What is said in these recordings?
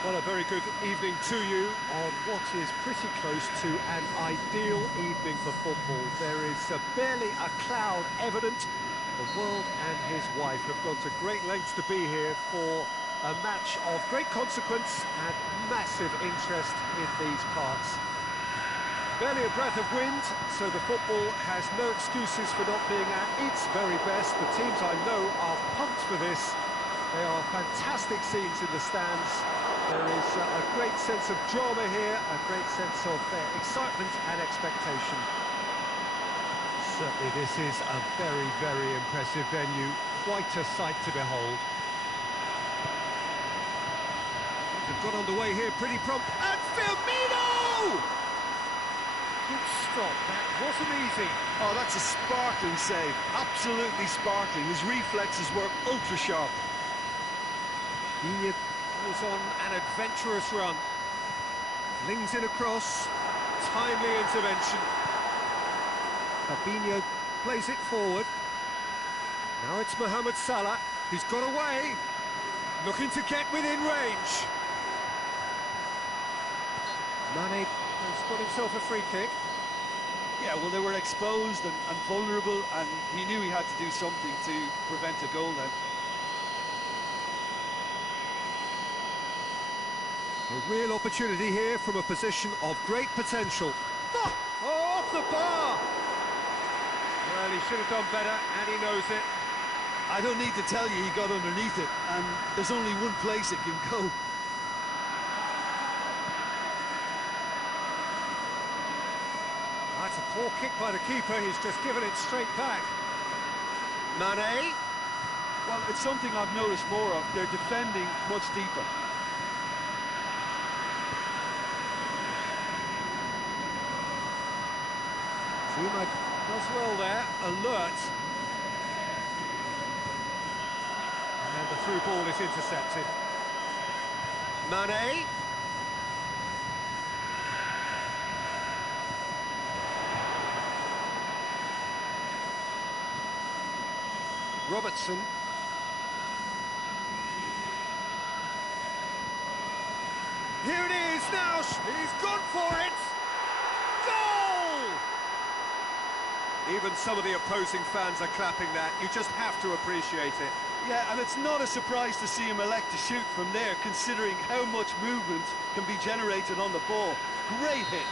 Well, a very good evening to you on what is pretty close to an ideal evening for football. There is barely a cloud evident. The world and his wife have gone to great lengths to be here for a match of great consequence and massive interest in these parts. Barely a breath of wind, so the football has no excuses for not being at its very best. The teams I know are pumped for this. They are fantastic scenes in the stands. There is a great sense of drama here, a great sense of excitement and expectation. Certainly this is a very, very impressive venue. Quite a sight to behold. They've got underway here pretty prompt. And Firmino! Good stop, that wasn't easy. Oh, that's a sparkling save. Absolutely sparkling. His reflexes were ultra-sharp. Digne goes on an adventurous run. Flings in across. Timely intervention. Fabinho plays it forward. Now it's Mohamed Salah. He's got away. Looking to get within range. Mane has got himself a free kick. Yeah, well, they were exposed and vulnerable, and he knew he had to do something to prevent a goal then. A real opportunity here from a position of great potential. Oh, off the bar! Well, he should have done better, and he knows it. I don't need to tell you he got underneath it, and there's only one place it can go. That's a poor kick by the keeper, he's just given it straight back. Mane? Well, it's something I've noticed more of. They're defending much deeper. Zuma does well there, alert. And the through ball is intercepted. Mane. Robertson. Here it is now, he's gone for it! Goal! Even some of the opposing fans are clapping that, you just have to appreciate it. Yeah, and it's not a surprise to see him elect to shoot from there, considering how much movement can be generated on the ball. Great hit.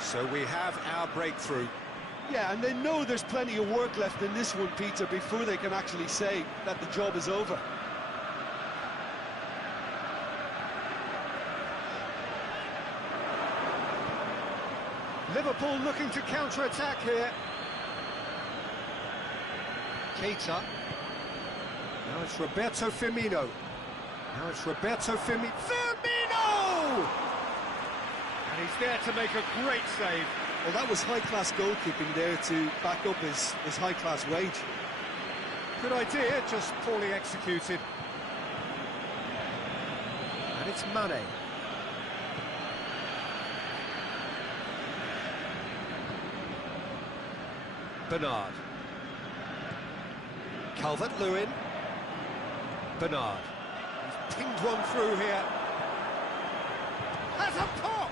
So we have our breakthrough. Yeah, and they know there's plenty of work left in this one, Peter, before they can actually say that the job is over. Liverpool looking to counter-attack here. Keita. Now it's Roberto Firmino. Firmino! And he's there to make a great save. Well, that was high-class goalkeeping there to back up his high-class wage. Good idea, just poorly executed. And it's Mane. Bernard. Calvert-Lewin. Bernard. He's pinged one through here. Has a pop!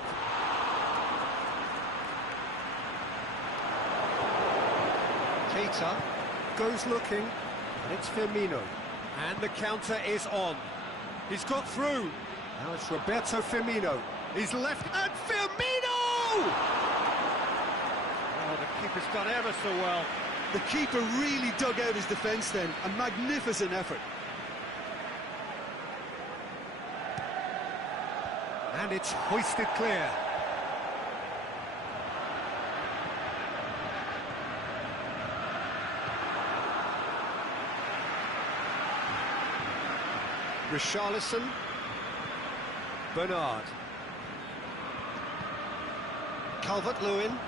Keita goes looking, and it's Firmino. And the counter is on. He's got through. Now it's Roberto Firmino. He's left, and Firmino! Oh, the keeper's done ever so well. The keeper really dug out his defence then. A magnificent effort. And it's hoisted clear. Richarlison. Bernard. Calvert-Lewin.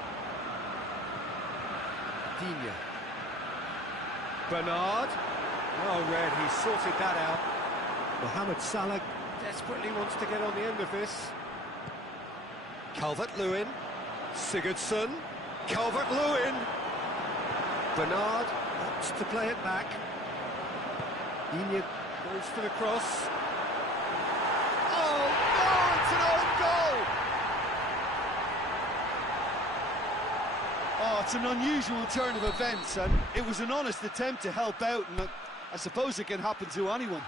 Digne. Bernard. Well read, he sorted that out. Mohamed Salah desperately wants to get on the end of this. Calvert-Lewin. Sigurdsson. Calvert-Lewin. Bernard opts to play it back. Inya goes for the cross. Oh, no, it's an own goal! Oh, it's an unusual turn of events, and it was an honest attempt to help out, and I suppose it can happen to anyone.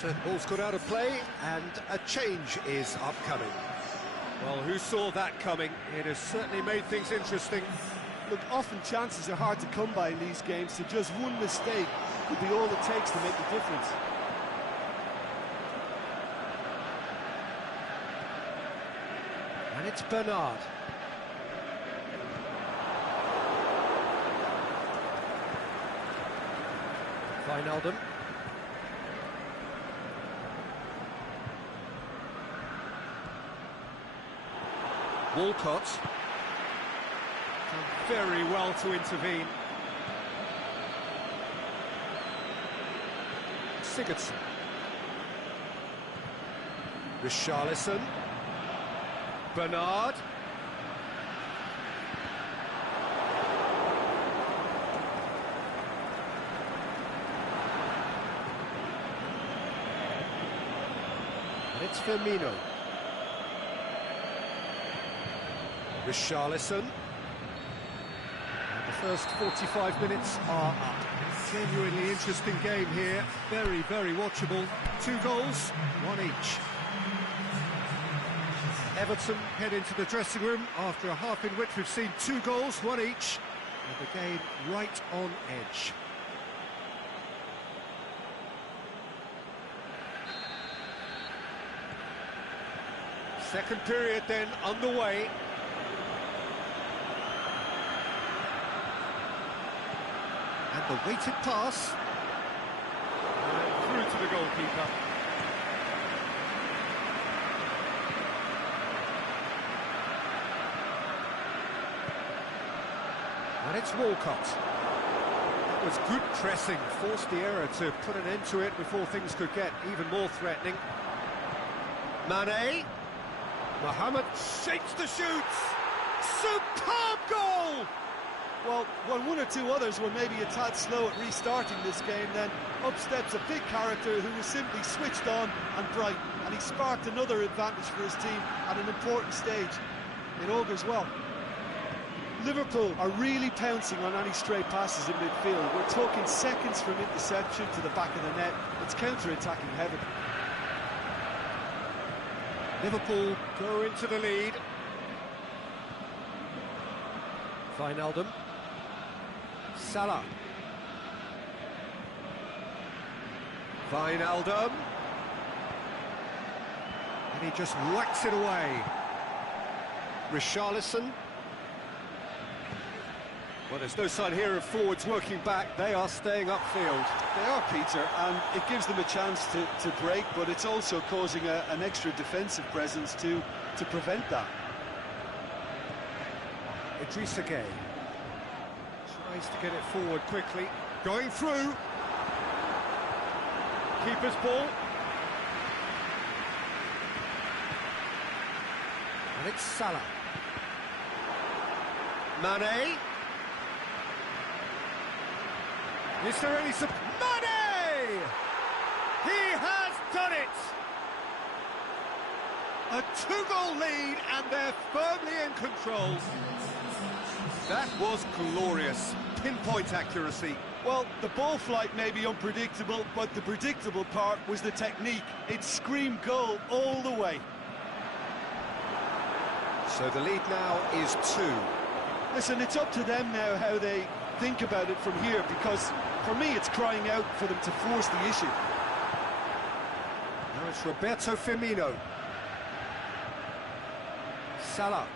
So the ball's got out of play, and a change is upcoming. Well, who saw that coming? It has certainly made things interesting. Look, often chances are hard to come by in these games, so just one mistake could be all it takes to make the difference. And it's Bernard. Wijnaldum. Walcott. Done very well to intervene. Sigurdsson. Richarlison. Bernard. And it's Firmino. Richarlison. And the first 45 minutes are up. Genuinely interesting game here. Very, very watchable. 2 goals, 1 each. Everton head into the dressing room after a half in which we've seen 2 goals, 1 each. And the game right on edge. Second period then underway. And the weighted pass. And through to the goalkeeper. And it's Walcott. That was good pressing, forced the error to put an end to it before things could get even more threatening. Mane. Mohamed shakes the shoots. Superb goal! Well, when 1 or 2 others were maybe a tad slow at restarting this game, then up steps a big character who was simply switched on and bright, and he sparked another advantage for his team at an important stage. It augurs well. Liverpool are really pouncing on any stray passes in midfield. We're talking seconds from interception to the back of the net. It's counter-attacking heaven. Liverpool go into the lead. Wijnaldum. Salah. Wijnaldum. And he just whacks it away. Richarlison. Well, there's no sign here of forwards working back. They are staying upfield. They are, Peter, and it gives them a chance to break, but it's also causing an extra defensive presence to prevent that. Idrissa Gueye tries to get it forward quickly. Going through. Keeper's ball. And it's Salah. Mane. Is there any support? Mane! He has done it! A 2-goal lead, and they're firmly in control. That was glorious. Pinpoint accuracy. Well, the ball flight may be unpredictable, but the predictable part was the technique. It screamed goal all the way. So the lead now is 2. Listen, it's up to them now how they think about it from here, because for me it's crying out for them to force the issue. Now Now it's Roberto Firmino. Salah.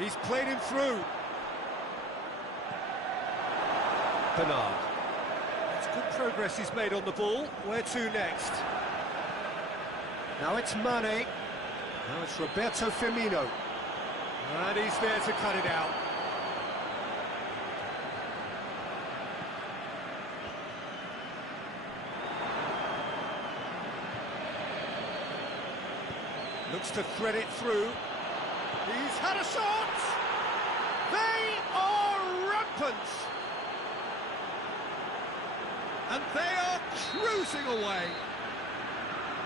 He's played him through. Bernard. It's good progress he's made on the ball. Where to next? Now it's Mane. Now it's Roberto Firmino. And he's there to cut it out. Looks to thread it through. He's had a shot! They are rampant! And they are cruising away.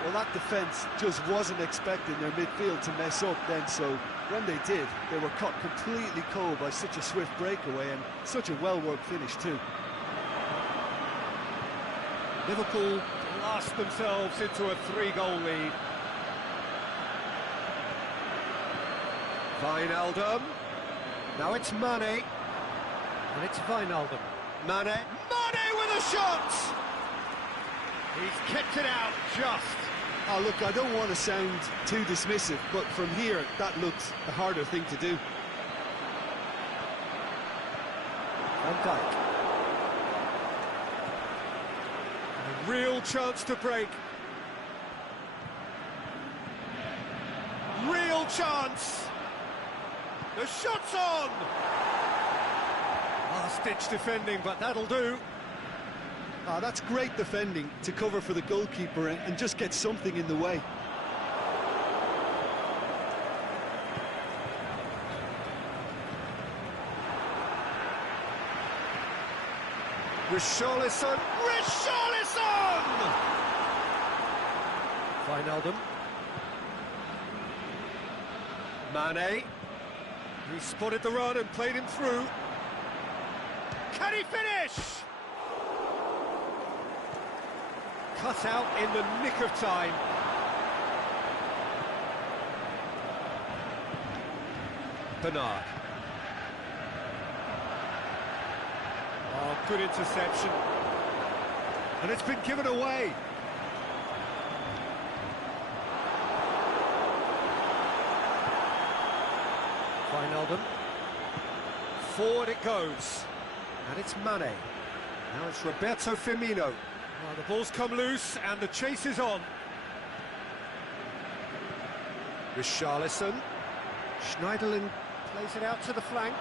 Well, that defence just wasn't expecting their midfield to mess up then, so when they did, they were caught completely cold by such a swift breakaway and such a well-worked finish too. Liverpool blast themselves into a 3-goal lead. Wijnaldum. Now it's Mane. And it's Wijnaldum. Mane. Mane with a shot! He's kept it out just. Oh, look, I don't want to sound too dismissive, but from here, that looks the harder thing to do. Van Dijk. A real chance to break. Real chance! The shot's on! Last-ditch defending, but that'll do. Ah, that's great defending to cover for the goalkeeper and just get something in the way. Richarlison! Richarlison! Wijnaldum. Mane. He spotted the run and played him through. Can he finish? Cut out in the nick of time. Bernard. Oh, good interception. And it's been given away. Wijnaldum. Forward it goes. And it's Mane. Now it's Roberto Firmino. Well, the ball's come loose and the chase is on. Richarlison. Schneiderlin plays it out to the flank.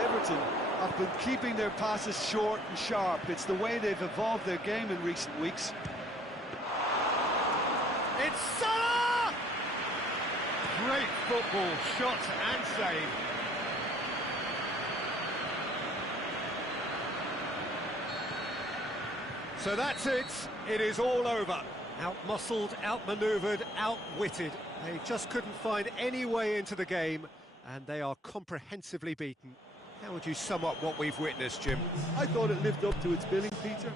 Everton have been keeping their passes short and sharp. It's the way they've evolved their game in recent weeks. It's Salah! Great football, shot and save. So that's it. It is all over. Out-muscled, out-manoeuvred, outwitted. They just couldn't find any way into the game, and they are comprehensively beaten. How would you sum up what we've witnessed, Jim? I thought it lived up to its billing, Peter.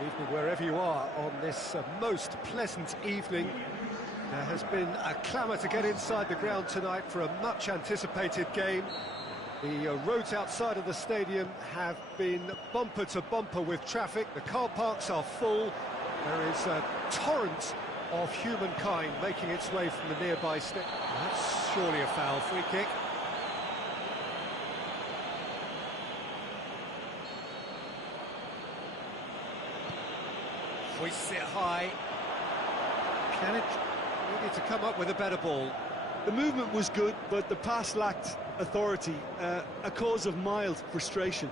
Good evening wherever you are on this most pleasant evening. There has been a clamour to get inside the ground tonight for a much-anticipated game. The roads outside of the stadium have been bumper to bumper with traffic. The car parks are full. There is a torrent of humankind making its way from the nearby stadium. That's surely a foul. Free kick. Hoists it high. Can it needed to come up with a better ball? The movement was good, but the pass lacked authority, a cause of mild frustration.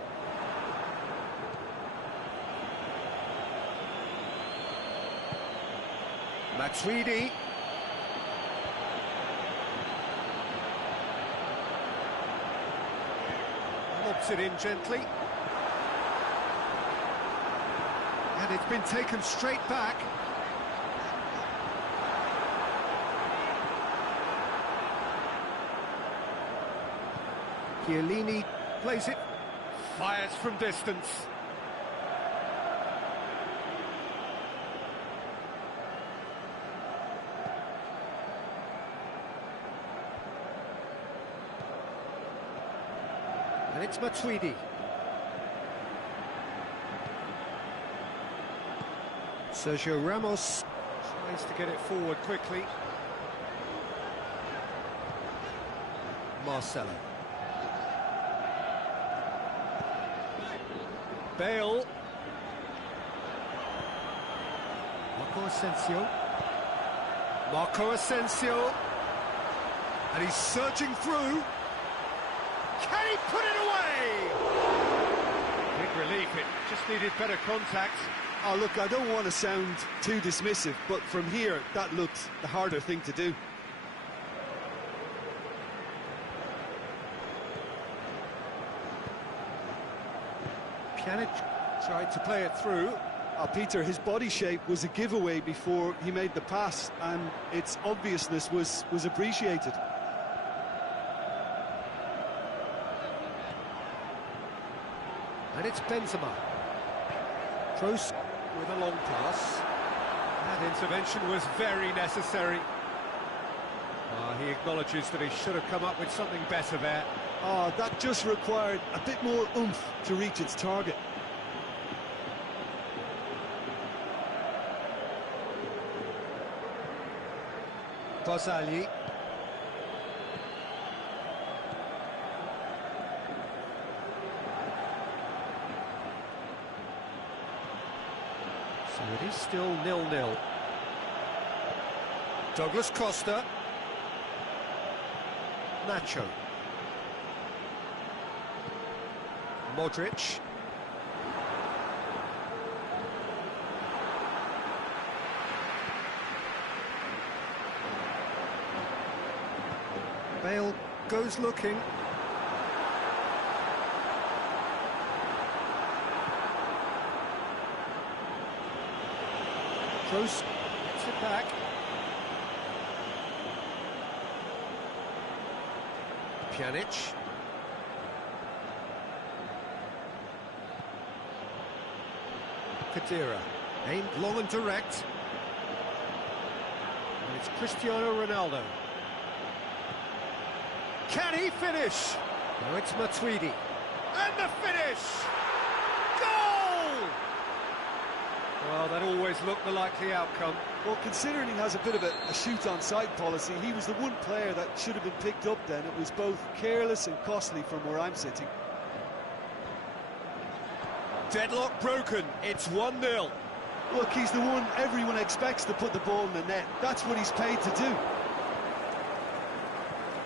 Matuidi. Lobs it in gently. And it's been taken straight back. Chiellini plays it, fires from distance. And it's Matuidi. Sergio Ramos tries to get it forward quickly. Marcelo. Bale. Marco Asensio. And he's surging through. Can he put it away? Big relief, it just needed better contact. Oh, look, I don't want to sound too dismissive, but from here, that looked the harder thing to do. Pjanic tried to play it through. Peter, his body shape was a giveaway before he made the pass, and its obviousness was appreciated. And it's Benzema. Kroos with a long pass. That intervention was very necessary. He acknowledges that he should have come up with something better there. That just required a bit more oomph to reach its target. Barzagli. So it is still 0-0. Douglas Costa. Nacho. Modric. Bale goes looking. Kroos gets it back. Pjanic. Khedira, aimed long and direct. And it's Cristiano Ronaldo. Can he finish? No, it's Matuidi. And the finish! Goal! Well, that always looked the likely outcome. Well, considering he has a bit of a shoot-on-sight policy, he was the one player that should have been picked up then. It was both careless and costly from where I'm sitting. Deadlock broken, it's 1-0. Look, he's the one everyone expects to put the ball in the net. That's what he's paid to do.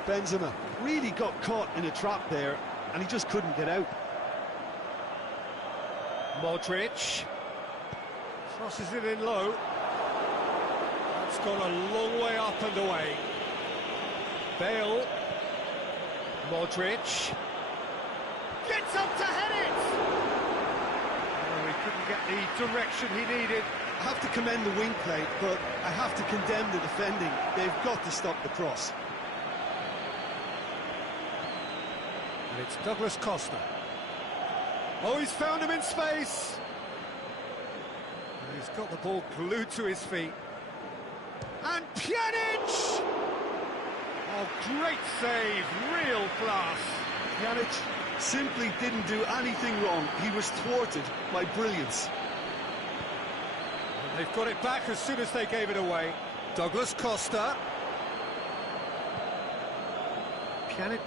Benzema really got caught in a trap there, and he just couldn't get out. Modric crosses it in low. That's gone a long way up and away. Bale. Modric gets up to head it. Oh, he couldn't get the direction he needed. I have to commend the wing play, but I have to condemn the defending. They've got to stop the cross. And it's Douglas Costa. Oh, he's found him in space. He's got the ball glued to his feet. And Pjanic! Oh, great save, real class. Pjanic simply didn't do anything wrong. He was thwarted by brilliance. And they've got it back as soon as they gave it away. Douglas Costa. Pjanic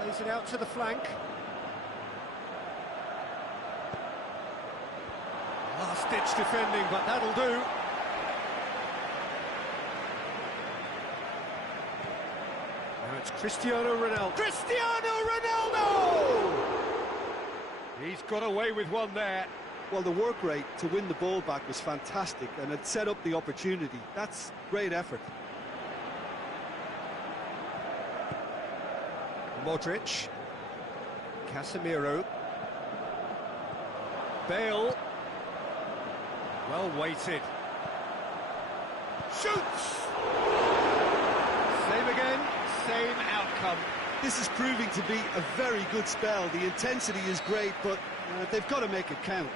plays it out to the flank. Last-ditch defending, but that'll do. Now it's Cristiano Ronaldo. Cristiano Ronaldo! He's got away with one there. Well, the work rate to win the ball back was fantastic, and it set up the opportunity. That's great effort. Modric. Casemiro. Bale. Well weighted. Shoots! Same again, same outcome. This is proving to be a very good spell. The intensity is great, but they've got to make it count.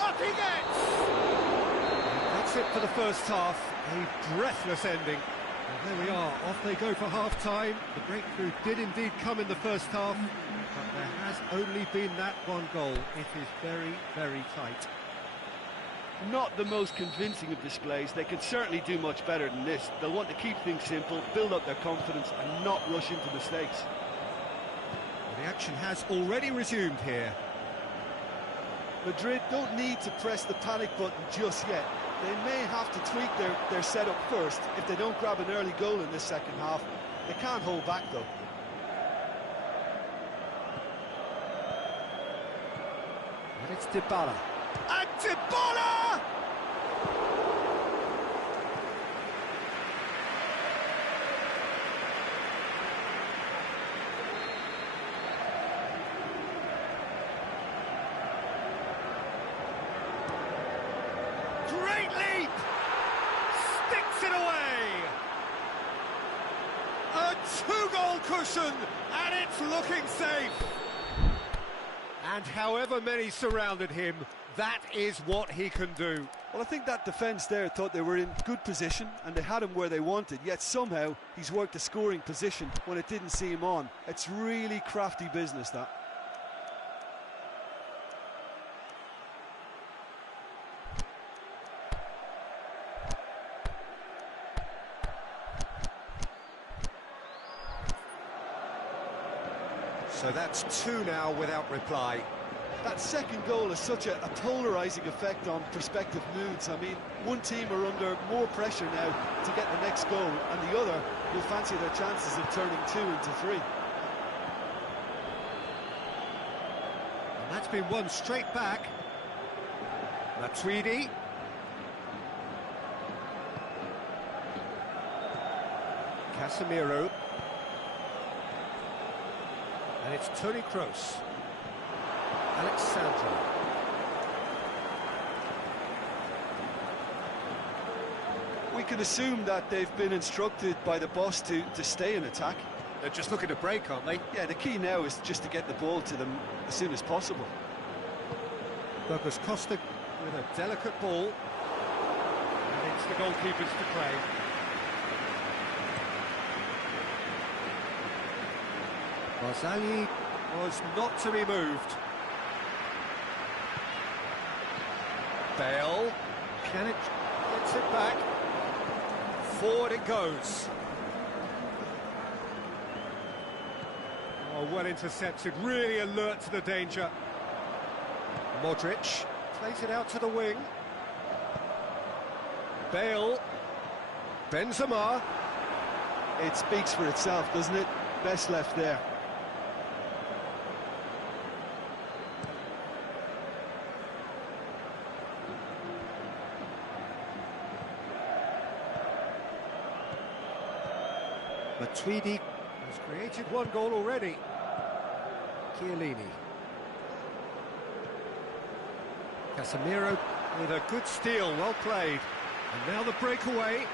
Up he gets! That's it for the first half. A breathless ending. And there we are, off they go for half-time. The breakthrough did indeed come in the first half, but there has only been that one goal. It is very, very tight. Not the most convincing of displays. They could certainly do much better than this. They'll want to keep things simple, build up their confidence, and not rush into mistakes. Well, the action has already resumed here. Madrid don't need to press the panic button just yet. They may have to tweak their setup first if they don't grab an early goal in this second half. They can't hold back, though. And it's Dybala. And Dybala! Great leap! Sticks it away! A two-goal cushion, and it's looking safe! And however many surrounded him, that is what he can do. Well, I think that defence there thought they were in good position and they had him where they wanted, yet somehow he's worked a scoring position when it didn't see him on. It's really crafty business, that. So that's two now without reply. That second goal has such a polarising effect on prospective moods. I mean, one team are under more pressure now to get the next goal, and the other will fancy their chances of turning 2 into 3. And that's been won straight back. Matuidi. Casemiro. And it's Toni Kroos. Alexandra. We can assume that they've been instructed by the boss to stay in attack. They're just looking to break, aren't they? Yeah, the key now is just to get the ball to them as soon as possible. Douglas Costa with a delicate ball. And it's the goalkeepers to play. Barzagli was not to be moved. Bale. Pjanic gets it back. Forward it goes. Oh, well intercepted, really alert to the danger. Modric plays it out to the wing. Bale. Benzema. It speaks for itself, doesn't it? Best left there. Matuidi has created one goal already. Chiellini. Casemiro with a good steal, well played. And now the breakaway.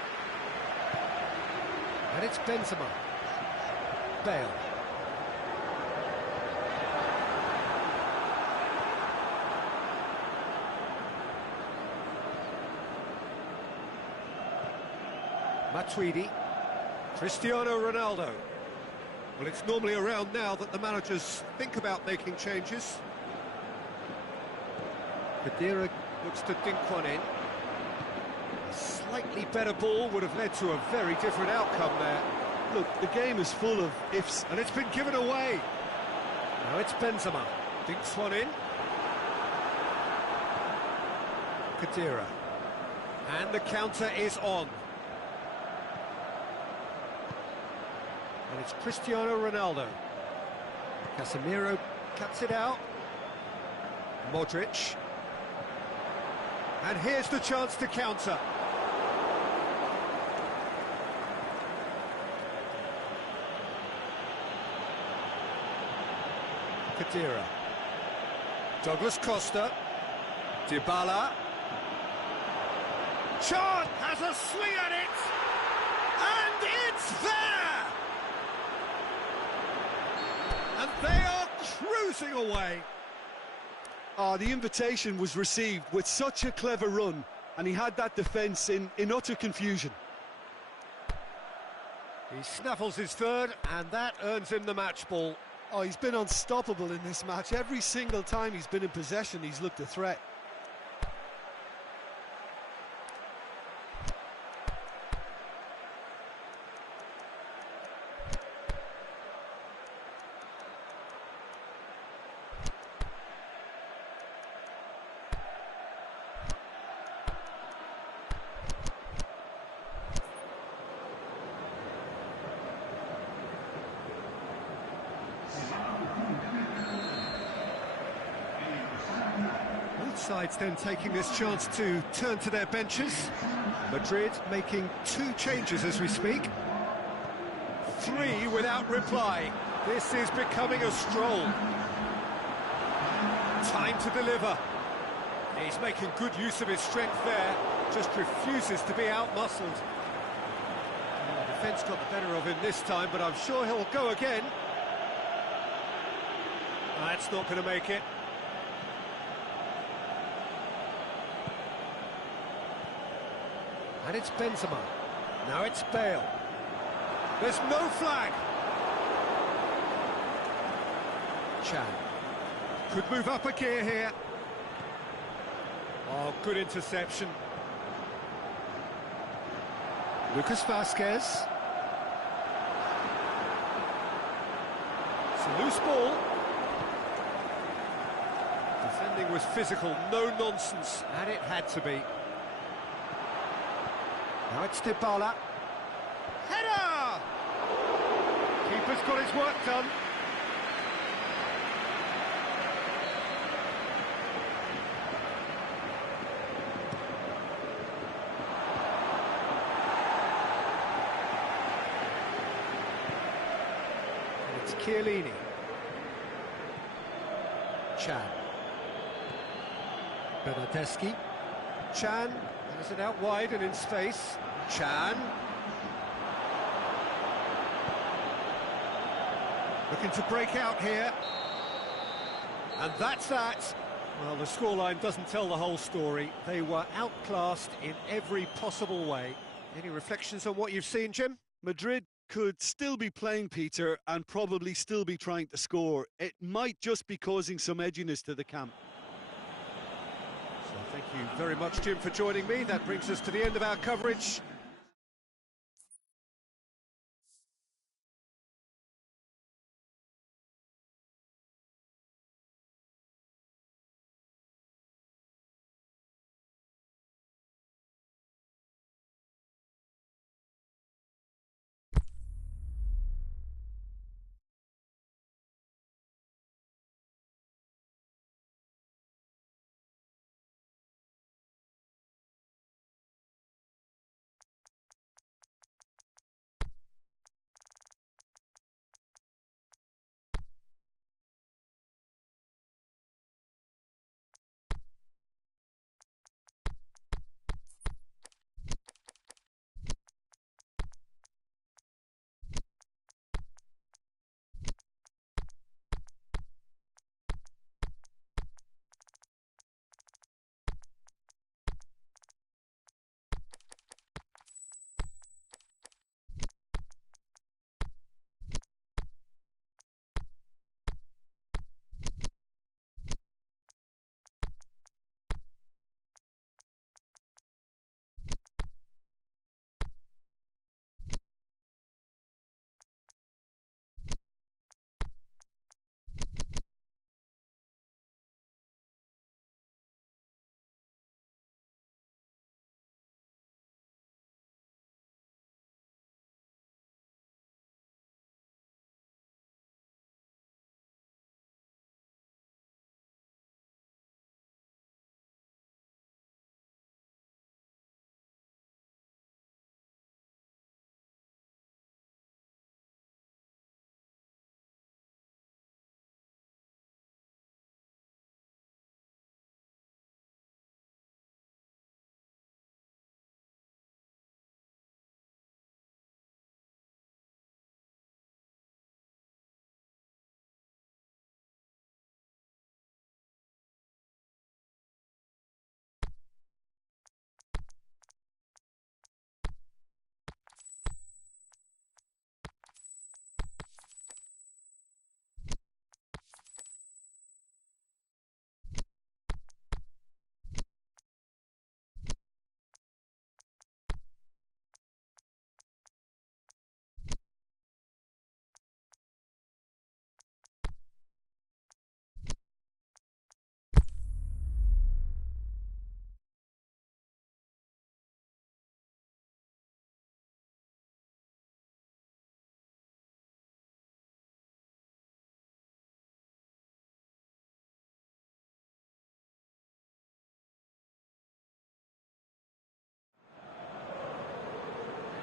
And it's Benzema. Bale. Matuidi, Cristiano Ronaldo. Well, it's normally around now that the managers think about making changes. Khedira looks to dink one in. A slightly better ball would have led to a very different outcome there. Look, the game is full of ifs. And it's been given away. Now it's Benzema. Dinks one in. Khedira. And the counter is on. And it's Cristiano Ronaldo. Casemiro cuts it out. Modric. And here's the chance to counter. Khedira. Douglas Costa. Dybala. Chan has a swing at it. And it's there! And they are cruising away. The invitation was received with such a clever run, and he had that defence in utter confusion. He snaffles his third, and that earns him the match ball. Oh, he's been unstoppable in this match. Every single time he's been in possession, he's looked a threat. Sides then taking this chance to turn to their benches. Madrid making 2 changes as we speak. 3 without reply. This is becoming a stroll. Time to deliver. He's making good use of his strength there. Just refuses to be out-muscled. The defence got the better of him this time, but I'm sure he'll go again. That's not going to make it. And it's Benzema. Now it's Bale. There's no flag. Chan. Could move up a gear here. Oh, good interception. Lucas Vazquez. It's a loose ball. Defending was physical, no nonsense, and it had to be. Now it's Dybala. Header! Keeper's got his work done. And it's Chiellini. Chan. Bernardeschi. Chan. Has it out wide and in space. Chan. Looking to break out here. And that's that. Well, the scoreline doesn't tell the whole story. They were outclassed in every possible way. Any reflections on what you've seen, Jim? Madrid could still be playing, Peter, and probably still be trying to score. It might just be causing some edginess to the camp. Thank you very much, Jim, for joining me. That brings us to the end of our coverage.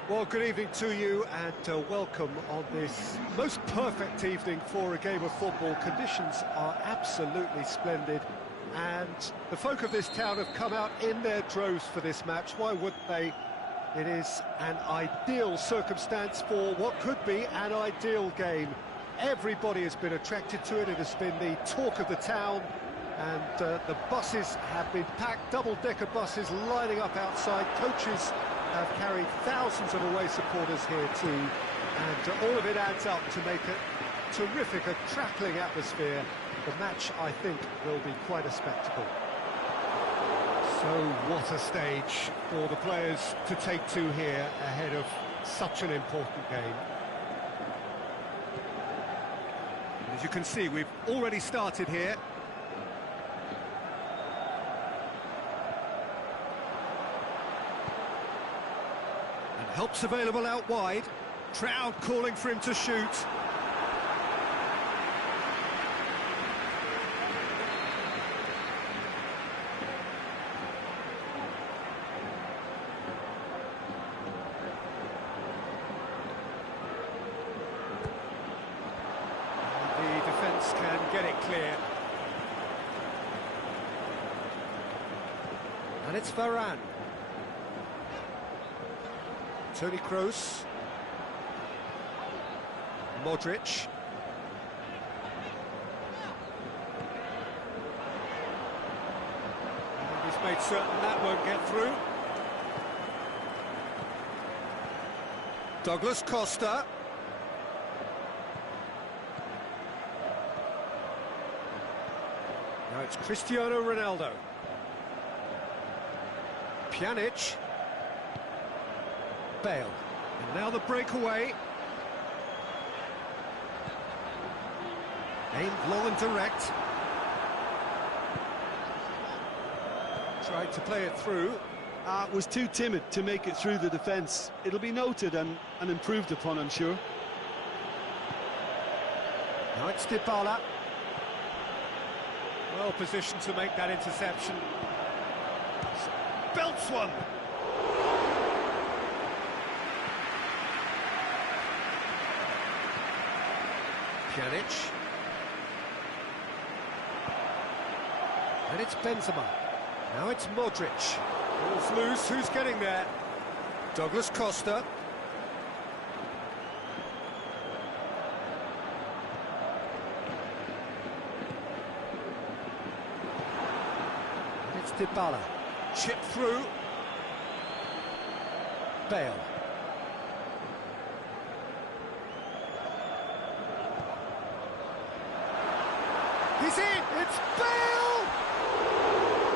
Well, good evening to you and welcome on this most perfect evening for a game of football. Conditions are absolutely splendid and the folk of this town have come out in their droves for this match. Why wouldn't they? It is an ideal circumstance for what could be an ideal game. Everybody has been attracted to it. It has been the talk of the town and the buses have been packed, double-decker buses lining up outside. Coaches have carried thousands of away supporters here too, and all of it adds up to make a terrific, crackling atmosphere. The match, I think, will be quite a spectacle. So what a stage for the players to take to here ahead of such an important game. As you can see, we've already started here. Help's available out wide. Crowd calling for him to shoot. The defence can get it clear. And it's Varane. Toni Kroos, Modric, and he's made certain that won't get through. Douglas Costa. Now it's Cristiano Ronaldo. Pjanic. Bale, and now the breakaway. Aimed long and direct. Tried to play it through. Was too timid to make it through the defence. It'll be noted and improved upon, I'm sure. Now it's Dybala. Well positioned to make that interception. Belts one. Pjanic. And it's Benzema. Now it's Modric. Ball's loose, who's getting there? Douglas Costa. And it's Dybala. Chip through. Bale. He's in! It's Bale!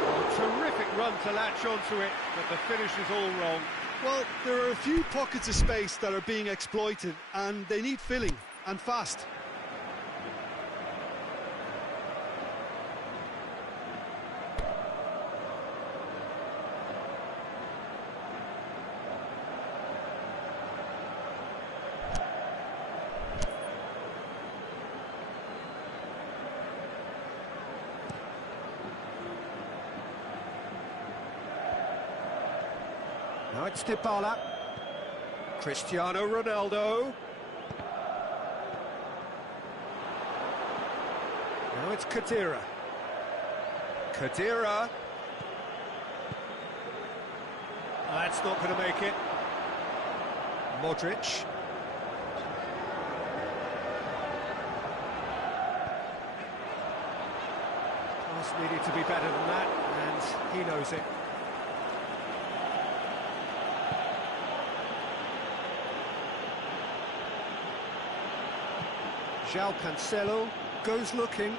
Oh, terrific run to latch onto it, but the finish is all wrong. Well, there are a few pockets of space that are being exploited, and they need filling, and fast. Now it's Dybala. Cristiano Ronaldo. Now it's Khedira. Khedira. That's not going to make it. Modric. Pass needed to be better than that, and he knows it. João Cancelo goes looking.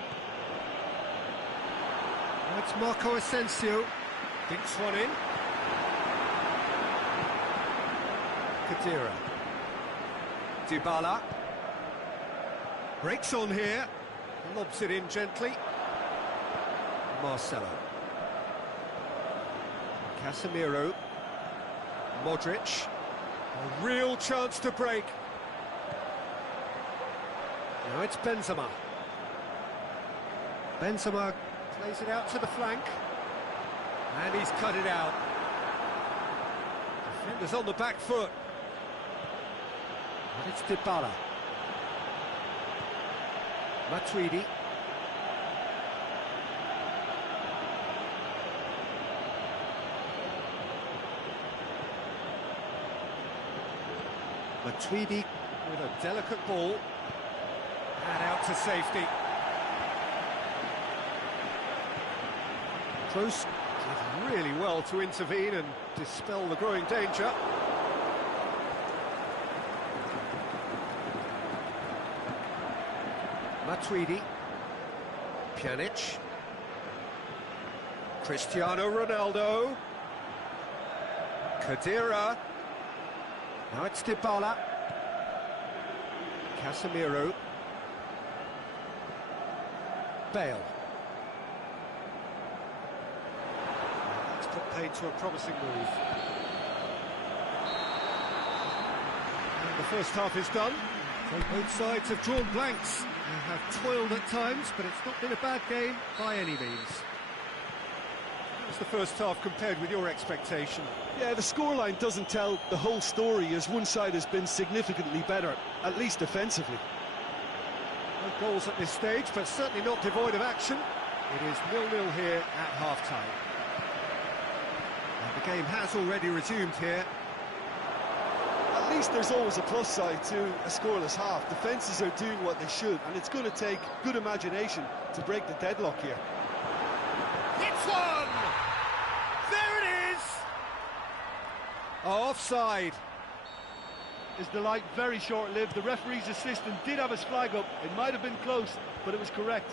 That's Marco Asensio. Dinks one in. Khedira. Dybala. Breaks on here. Lobs it in gently. Marcelo. Casemiro. Modric. A real chance to break. Now it's Benzema. Benzema plays it out to the flank. And he's cut it out. Defenders on the back foot. And it's Dybala. Matuidi. Matuidi with a delicate ball. And out to safety. Kroos did really well to intervene and dispel the growing danger. Matuidi. Pjanic. Cristiano Ronaldo. Khedira. Now it's Dybala. Casemiro. Bale. That's put paid to a promising move. And the first half is done. So both sides have drawn blanks and have toiled at times, but it's not been a bad game by any means. How's the first half compared with your expectation? Yeah, the scoreline doesn't tell the whole story, as one side has been significantly better, at least defensively. No goals at this stage, but certainly not devoid of action. It is 0-0 here at half-time. And the game has already resumed here. At least there's always a plus side to a scoreless half. Defences are doing what they should, and it's going to take good imagination to break the deadlock here. It's one! There it is! Offside. Is the light very short-lived? The referee's assistant did have his flag up. It might have been close, but it was correct.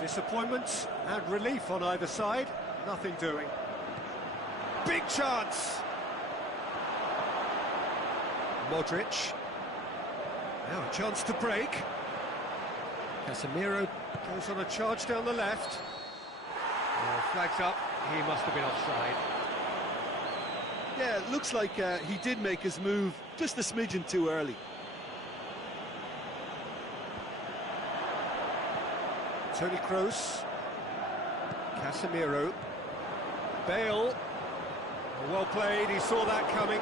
Disappointment and relief on either side. Nothing doing. Big chance! Modric. Now a chance to break. Casemiro goes on a charge down the left. Flags up, he must have been offside. Yeah, it looks like he did make his move just a smidgen too early. Toni Kroos. Casemiro. Bale. Well played, he saw that coming.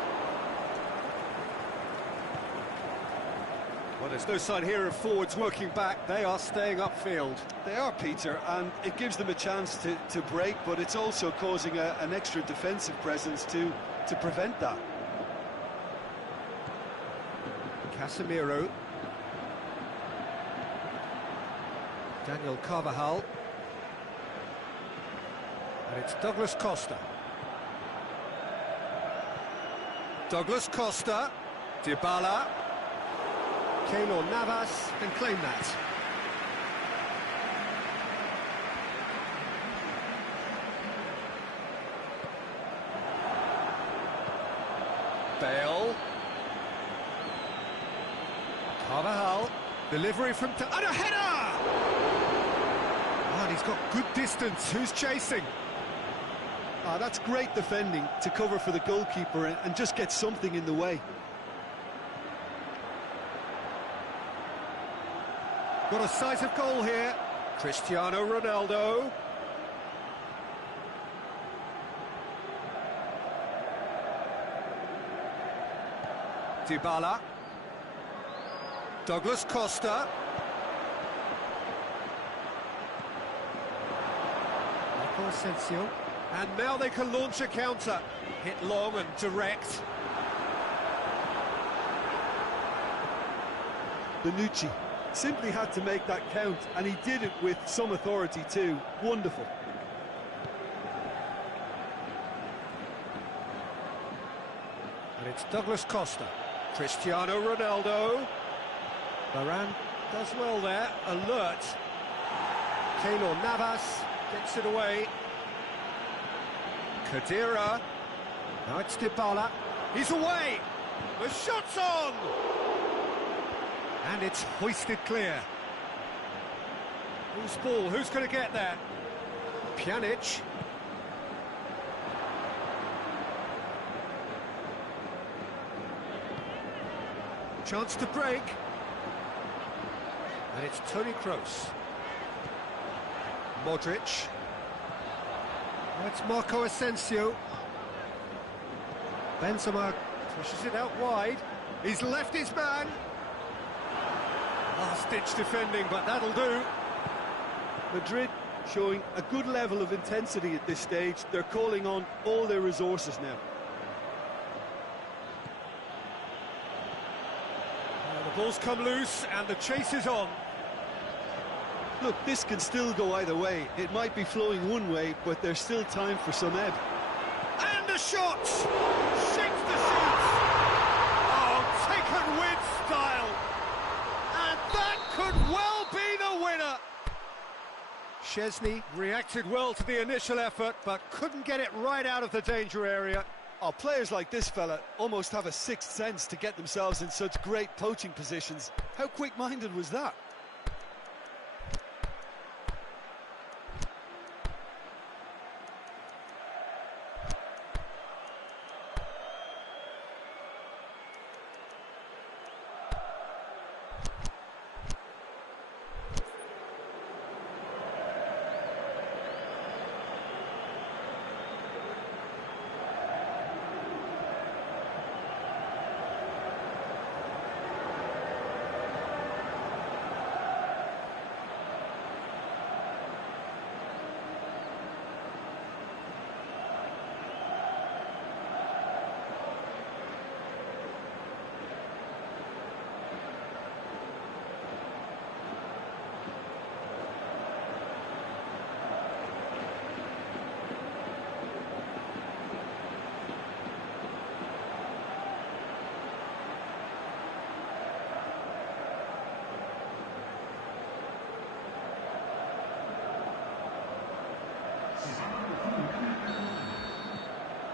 Well, there's no sign here of forwards working back. They are staying upfield. They are, Peter, and it gives them a chance to break, but it's also causing an extra defensive presence to prevent that. Casemiro. Daniel Carvajal. And it's Douglas Costa. Douglas Costa. Dybala. Keylor Navas can claim that. Bale. Carvajal. Delivery from... and a header! Oh, and he's got good distance. Who's chasing? That's great defending to cover for the goalkeeper and just get something in the way. Got a sight of goal here. Cristiano Ronaldo. Dybala. Douglas Costa. Marco Asensio. And now they can launch a counter. Hit long and direct. Bonucci simply had to make that count, and he did it with some authority too. Wonderful. And it's Douglas Costa. Cristiano Ronaldo. Varane does well there. Alert. Keylor Navas gets it away. Khedira. Now it's Dybala. He's away. The shot's on. And it's hoisted clear. Who's ball? Who's going to get there? Pjanic. Chance to break. And it's Toni Kroos. Modric. Now it's Marco Asensio. Benzema pushes it out wide. He's left his man. Last-ditch defending, but that'll do. Madrid showing a good level of intensity at this stage. They're calling on all their resources now. The ball's come loose and the chase is on. Look, this can still go either way. It might be flowing one way, but there's still time for some ebb. And a shot! Shakes the shoots! Oh, taken with style! And that could well be the winner! Szczesny reacted well to the initial effort, but couldn't get it right out of the danger area. Oh, players like this fella almost have a sixth sense to get themselves in such great poaching positions. How quick-minded was that?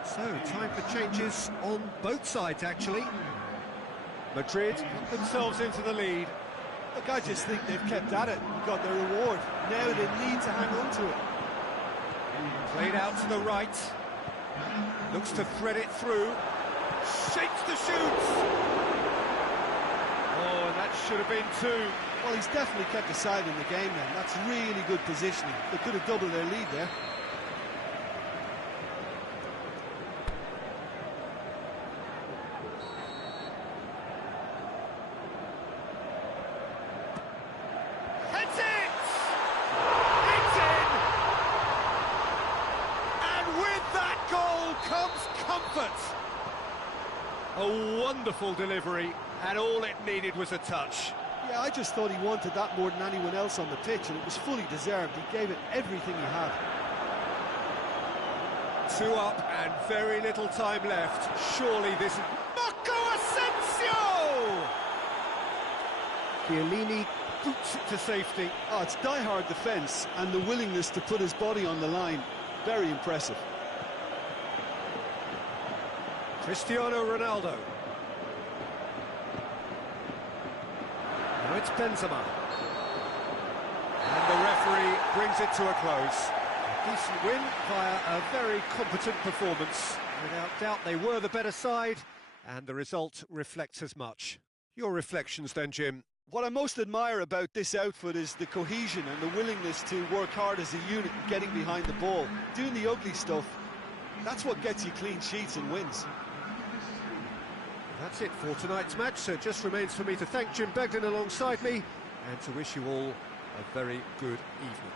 So, time for changes on both sides, actually. Madrid put themselves into the lead. Look, I just think they've kept at it and got their reward. Now they need to hang on to it. Played out to the right. Looks to thread it through. Shakes the shoots! Oh, and that should have been two. Well, he's definitely kept the side in the game then. That's really good positioning. They could have doubled their lead there. Heads it! It's in! And with that goal comes comfort. A wonderful delivery, and all it needed was a touch. Yeah, I just thought he wanted that more than anyone else on the pitch, and it was fully deserved. He gave it everything he had. 2 up and very little time left. Surely this is... Marco Asensio! Chiellini boots it to safety. Oh, it's die-hard defence and the willingness to put his body on the line. Very impressive. Cristiano Ronaldo. Now it's Benzema. And the referee brings it to a close. A decent win via a very competent performance. Without doubt they were the better side, and the result reflects as much. Your reflections then, Jim? What I most admire about this outfit is the cohesion and the willingness to work hard as a unit and getting behind the ball. Doing the ugly stuff, that's what gets you clean sheets and wins. That's it for tonight's match, so it just remains for me to thank Jim Begden alongside me and to wish you all a very good evening.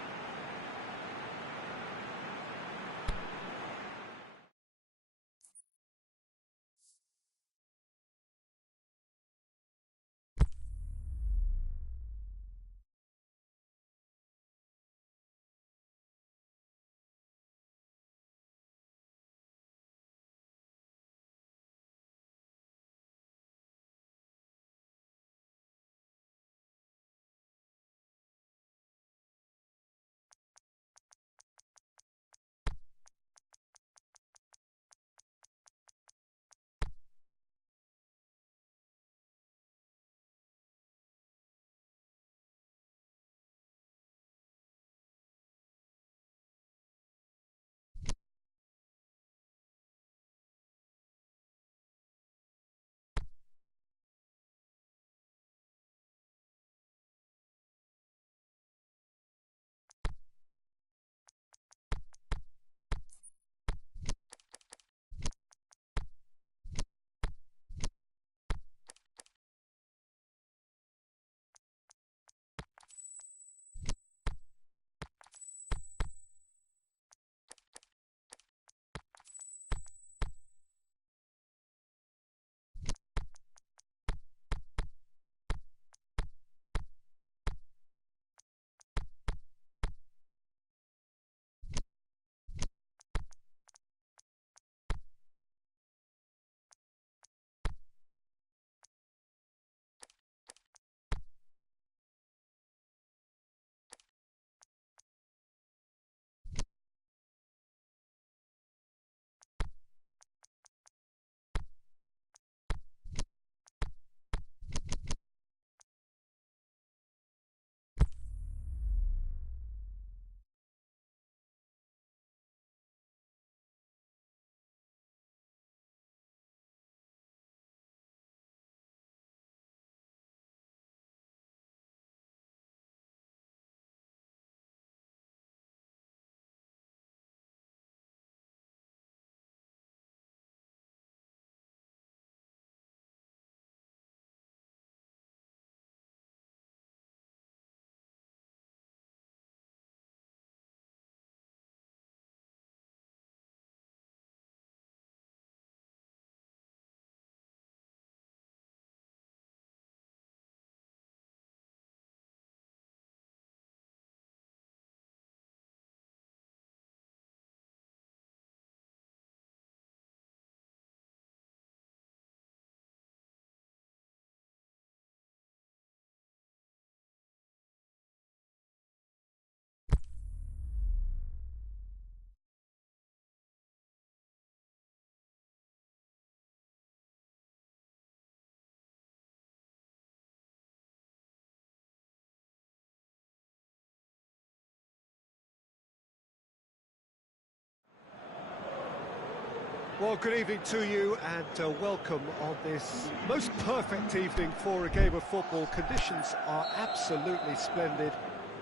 Well, good evening to you and welcome on this most perfect evening for a game of football. Conditions are absolutely splendid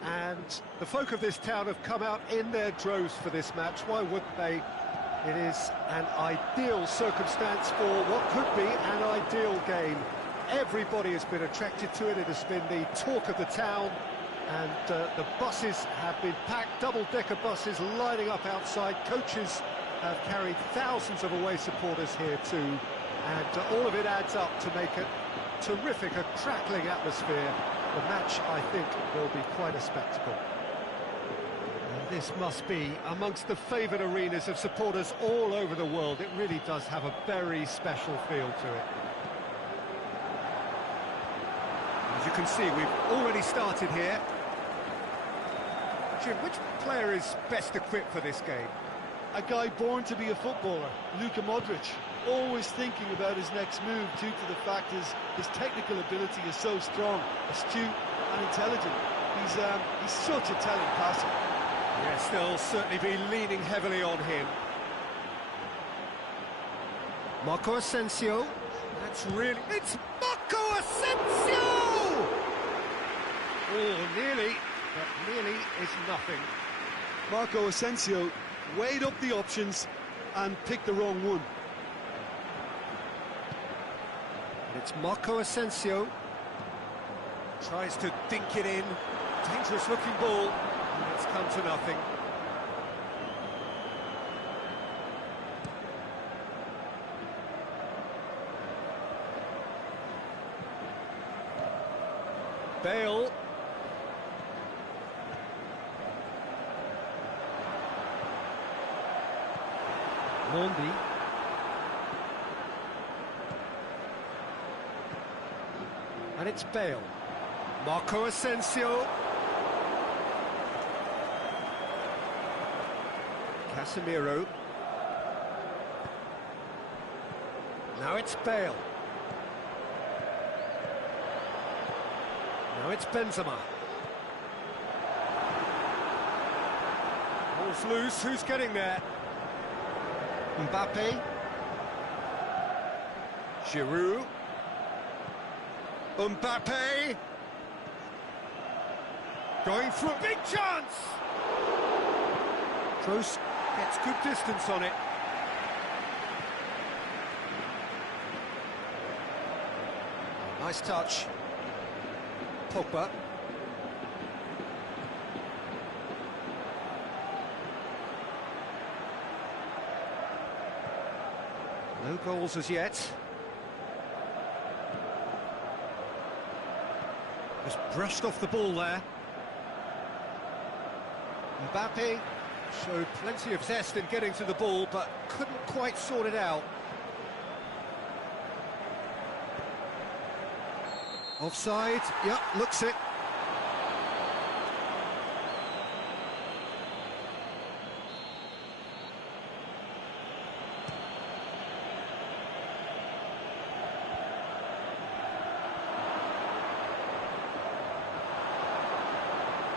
and the folk of this town have come out in their droves for this match. Why wouldn't they? It is an ideal circumstance for what could be an ideal game. Everybody has been attracted to it. It has been the talk of the town, and the buses have been packed, double-decker buses lining up outside. Coaches have carried thousands of away supporters here too, and all of it adds up to make it terrific, a crackling atmosphere. The match, I think, will be quite a spectacle. And this must be amongst the favoured arenas of supporters all over the world. It really does have a very special feel to it. As you can see, we've already started here. Jim, which player is best equipped for this game? A guy born to be a footballer, Luka Modric, always thinking about his next move due to the fact his technical ability is so strong, astute and intelligent. He's such a telling passer. Yes, they'll certainly be leaning heavily on him. Marco Asensio. That's really... It's Marco Asensio! Oh, nearly, but nearly is nothing. Marco Asensio weighed up the options and picked the wrong one. And it's Marco Asensio. Tries to dink it in. Dangerous looking ball. And it's come to nothing. Bale. Mondi. And it's Bale. Marco Asensio. Casemiro. Now it's Bale. Now it's Benzema. Ball's loose, who's getting there? Mbappe. Giroud. Mbappe. Going for a big chance! Kroos gets good distance on it. Nice touch. Pogba. No goals as yet. Just brushed off the ball there. Mbappe showed plenty of zest in getting to the ball, but couldn't quite sort it out. Offside, yep, looks it.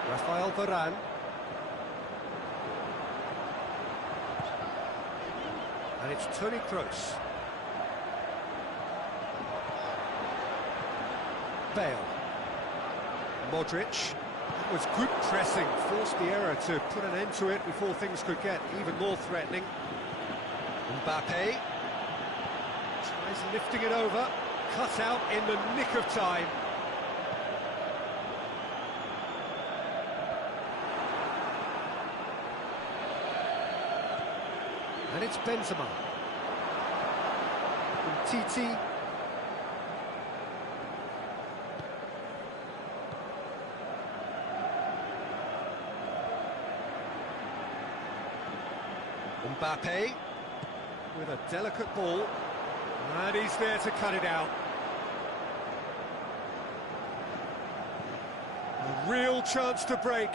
Rafael Varane. And it's Toni Kroos. Bale. Modric. That was good pressing, forced the error to put an end to it before things could get even more threatening. Mbappe. Tries lifting it over. Cut out in the nick of time. And it's Benzema. Titi. Mbappe with a delicate ball, and he's there to cut it out. A real chance to break.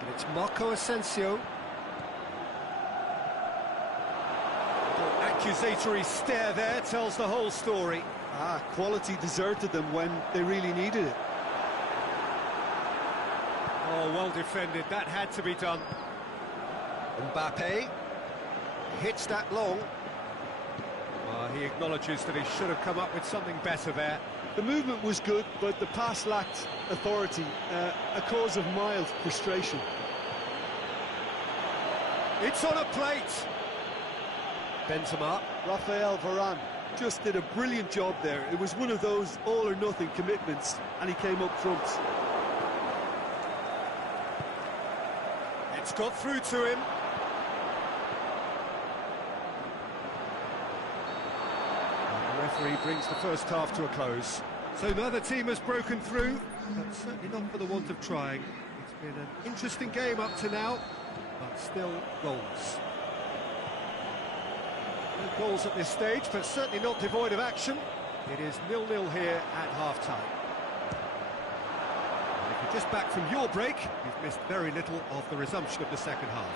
And it's Marco Asensio. The accusatory stare there tells the whole story. Quality deserted them when they really needed it. Oh, well defended, that had to be done. Mbappe hits that long. He acknowledges that he should have come up with something better there. The movement was good, but the pass lacked authority, a cause of mild frustration. It's on a plate. Benzema. Rafael Varane just did a brilliant job there. It was one of those all-or-nothing commitments, and he came up front. It's got through to him. And the referee brings the first half to a close. So neither team has broken through, but certainly not for the want of trying. It's been an interesting game up to now, but still goals. No goals at this stage, but certainly not devoid of action. It is 0-0 here at half-time. And if you're just back from your break, you've missed very little of the resumption of the second half.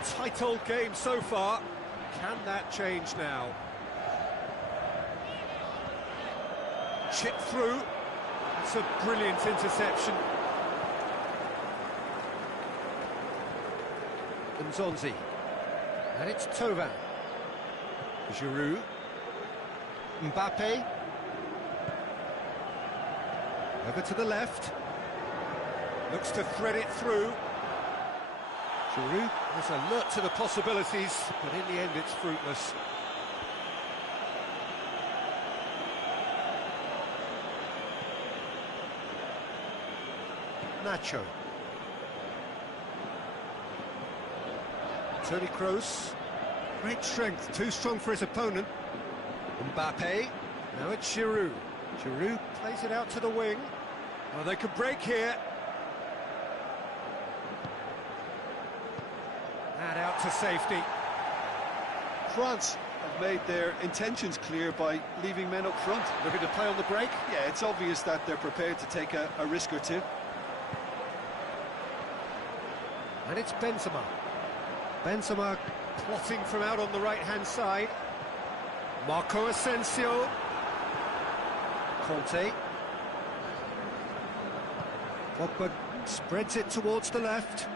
A tight old game so far. Can that change now? Chip through. It's a brilliant interception. Nzonzi. And it's Thauvin. Giroud. Mbappe. Over to the left. Looks to thread it through. Giroud is alert to the possibilities, but in the end it's fruitless. Nacho. Toni Kroos. Great strength, too strong for his opponent. Mbappe. Now it's Giroud. Giroud plays it out to the wing. Well, they could break here. And out to safety. France have made their intentions clear by leaving men up front. Looking to play on the break. Yeah, it's obvious that they're prepared to take a risk or two. And it's Benzema. Benzema plotting from out on the right-hand side. Marco Asensio. Conte. Pogba spreads it towards the left.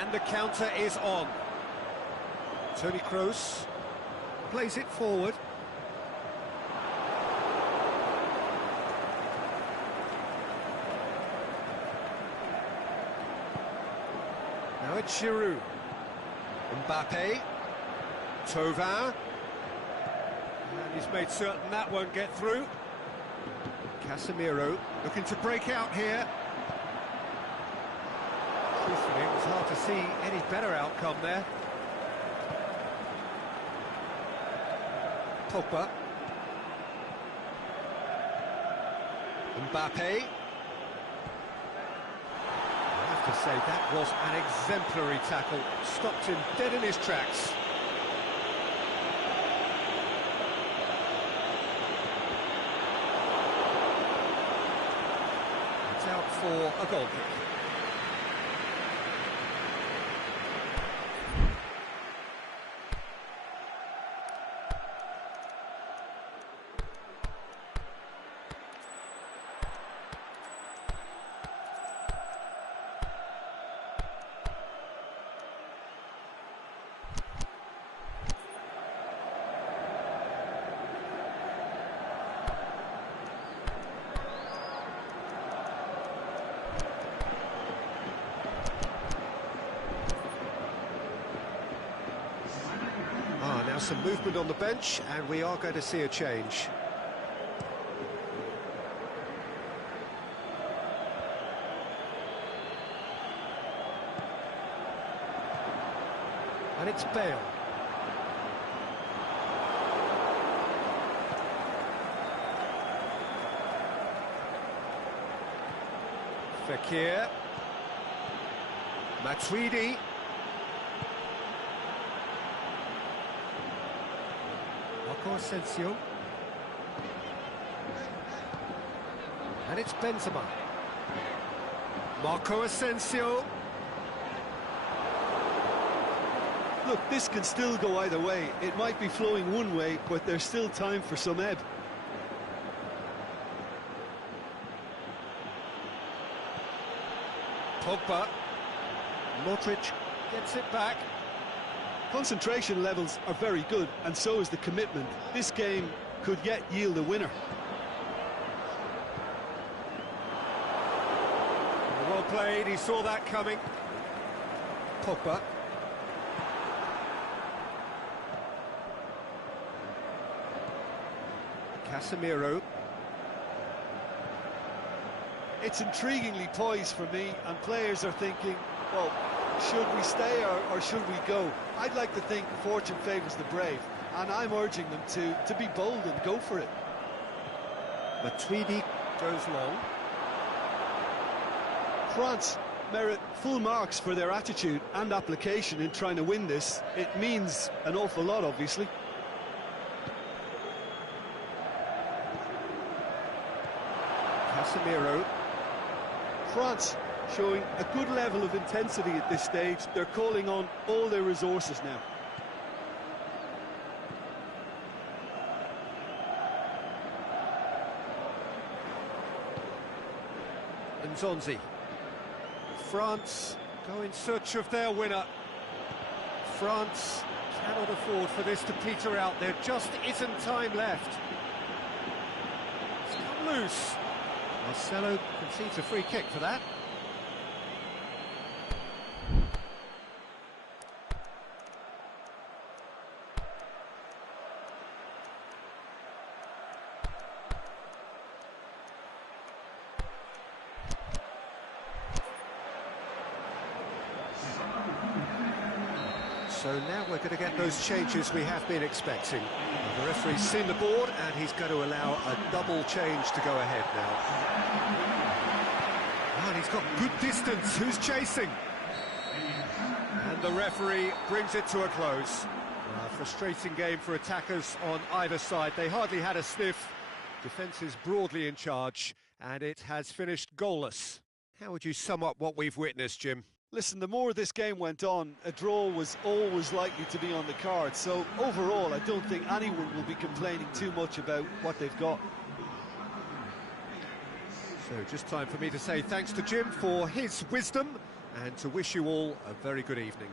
And the counter is on. Toni Kroos plays it forward. Now it's Giroud. Mbappe. Thauvin. And he's made certain that won't get through. Casemiro looking to break out here. Truthfully, it was hard to see any better outcome there. Pogba. Mbappe. I have to say, that was an exemplary tackle. Stopped him dead in his tracks. It's out for a goal kick. Now some movement on the bench, and we are going to see a change. And it's Bale. Fekir. Matuidi. Marco Asensio. And it's Benzema. Marco Asensio. Look, this can still go either way. It might be flowing one way, but there's still time for some ebb. Pogba. Modric gets it back. Concentration levels are very good, and so is the commitment. This game could yet yield a winner. Well played, he saw that coming. Pogba. Casemiro. It's intriguingly poised for me, and players are thinking, well, should we stay or should we go? I'd like to think fortune favours the brave, and I'm urging them to be bold and go for it. Matuidi goes long. France merit full marks for their attitude and application in trying to win this. It means an awful lot, obviously. Casemiro. France showing a good level of intensity at this stage. They're calling on all their resources now. Nzonzi. France go in search of their winner. France cannot afford for this to peter out. There just isn't time left. It's come loose. Marcelo concedes a free kick for that. So now we're going to get those changes we have been expecting. The referee's seen the board and he's going to allow a double change to go ahead now. And he's got good distance. Who's chasing? And the referee brings it to a close. A frustrating game for attackers on either side. They hardly had a sniff. Defence is broadly in charge and it has finished goalless. How would you sum up what we've witnessed, Jim? Listen, the more this game went on, a draw was always likely to be on the card. So overall, I don't think anyone will be complaining too much about what they've got. So just time for me to say thanks to Jim for his wisdom and to wish you all a very good evening.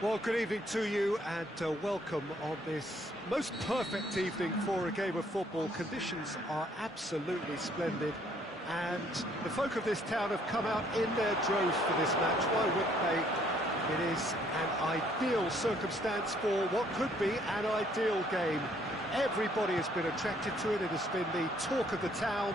Well, good evening to you and welcome on this most perfect evening for a game of football. Conditions are absolutely splendid and the folk of this town have come out in their droves for this match. Why wouldn't they? It is an ideal circumstance for what could be an ideal game. Everybody has been attracted to it. It has been the talk of the town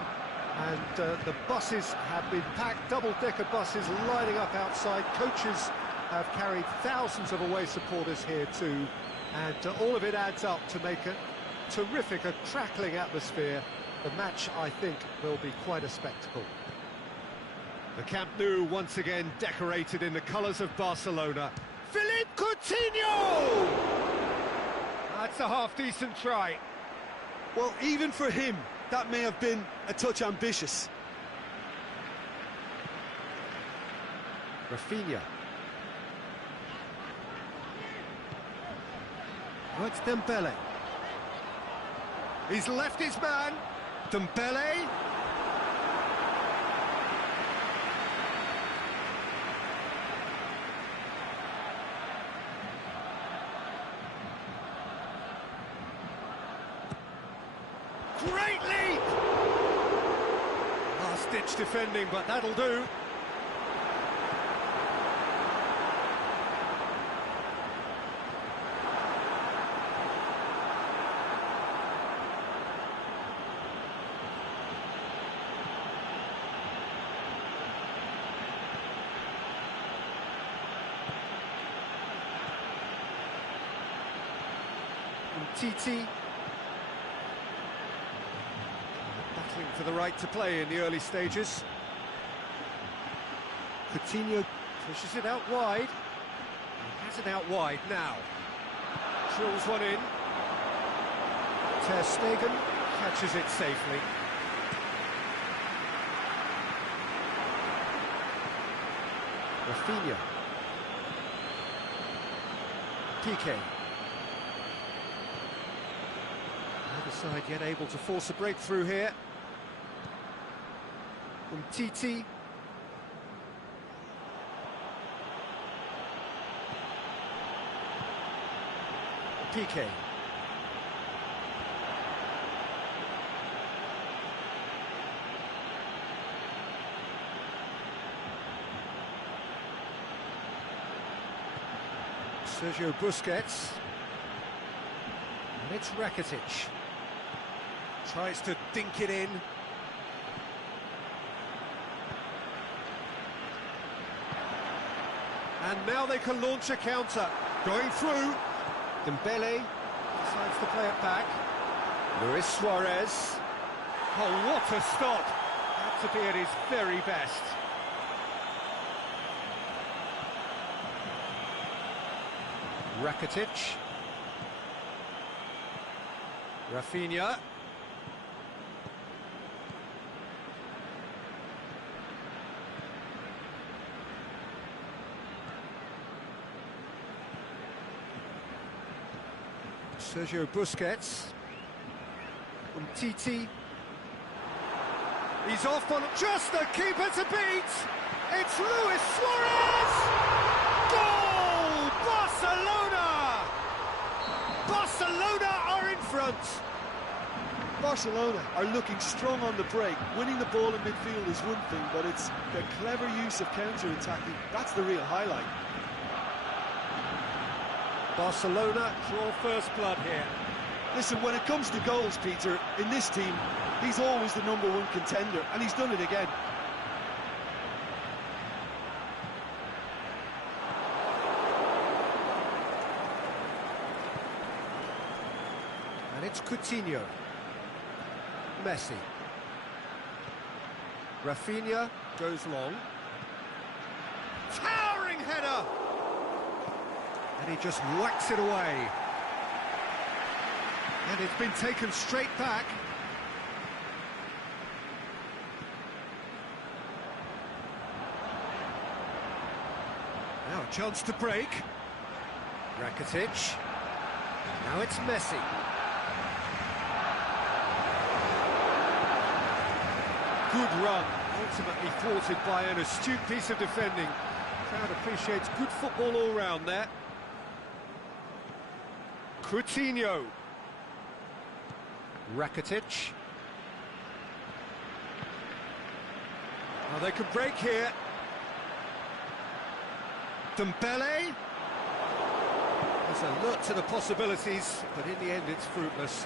and the buses have been packed, double-decker buses lining up outside. Coaches have carried thousands of away supporters here too, and all of it adds up to make a terrific, a crackling atmosphere. The match, I think, will be quite a spectacle. The Camp Nou once again decorated in the colours of Barcelona. Philippe Coutinho! That's a half-decent try. Well, even for him, that may have been a touch ambitious. Rafinha. Oh, it's Dembele. He's left his man. Dembele. Great lead! Last-ditch defending, but that'll do. Titi. Battling for the right to play in the early stages. Coutinho pushes it out wide. He has it out wide now. Drills one in. Ter Stegen catches it safely. Rafinha. Piqué. Neither side yet able to force a breakthrough here. Titi. Piqué. Sergio Busquets. And it's Rakitic. Tries to dink it in. And now they can launch a counter. Going through. Dembele decides to play it back. Luis Suarez. Oh, what a stop. Had to be at his very best. Rakitic. Rafinha. Sergio Busquets. Titi. He's off on just the keeper to beat. It's Luis Suarez! Goal! Barcelona! Barcelona are in front. Barcelona are looking strong on the break. Winning the ball in midfield is one thing, but it's their clever use of counter-attacking. That's the real highlight. Barcelona draw first blood here. Listen, when it comes to goals, Peter, in this team, he's always the #1 contender, and he's done it again. And it's Coutinho. Messi. Rafinha goes long. Towering header! And he just whacks it away. And it's been taken straight back. Now a chance to break. Rakitic. Now it's Messi. Good run, ultimately thwarted by an astute piece of defending. Crowd appreciates good football all round there. Coutinho. Rakitic. Now they could break here. Dembele. There's a lot to the possibilities, but in the end it's fruitless.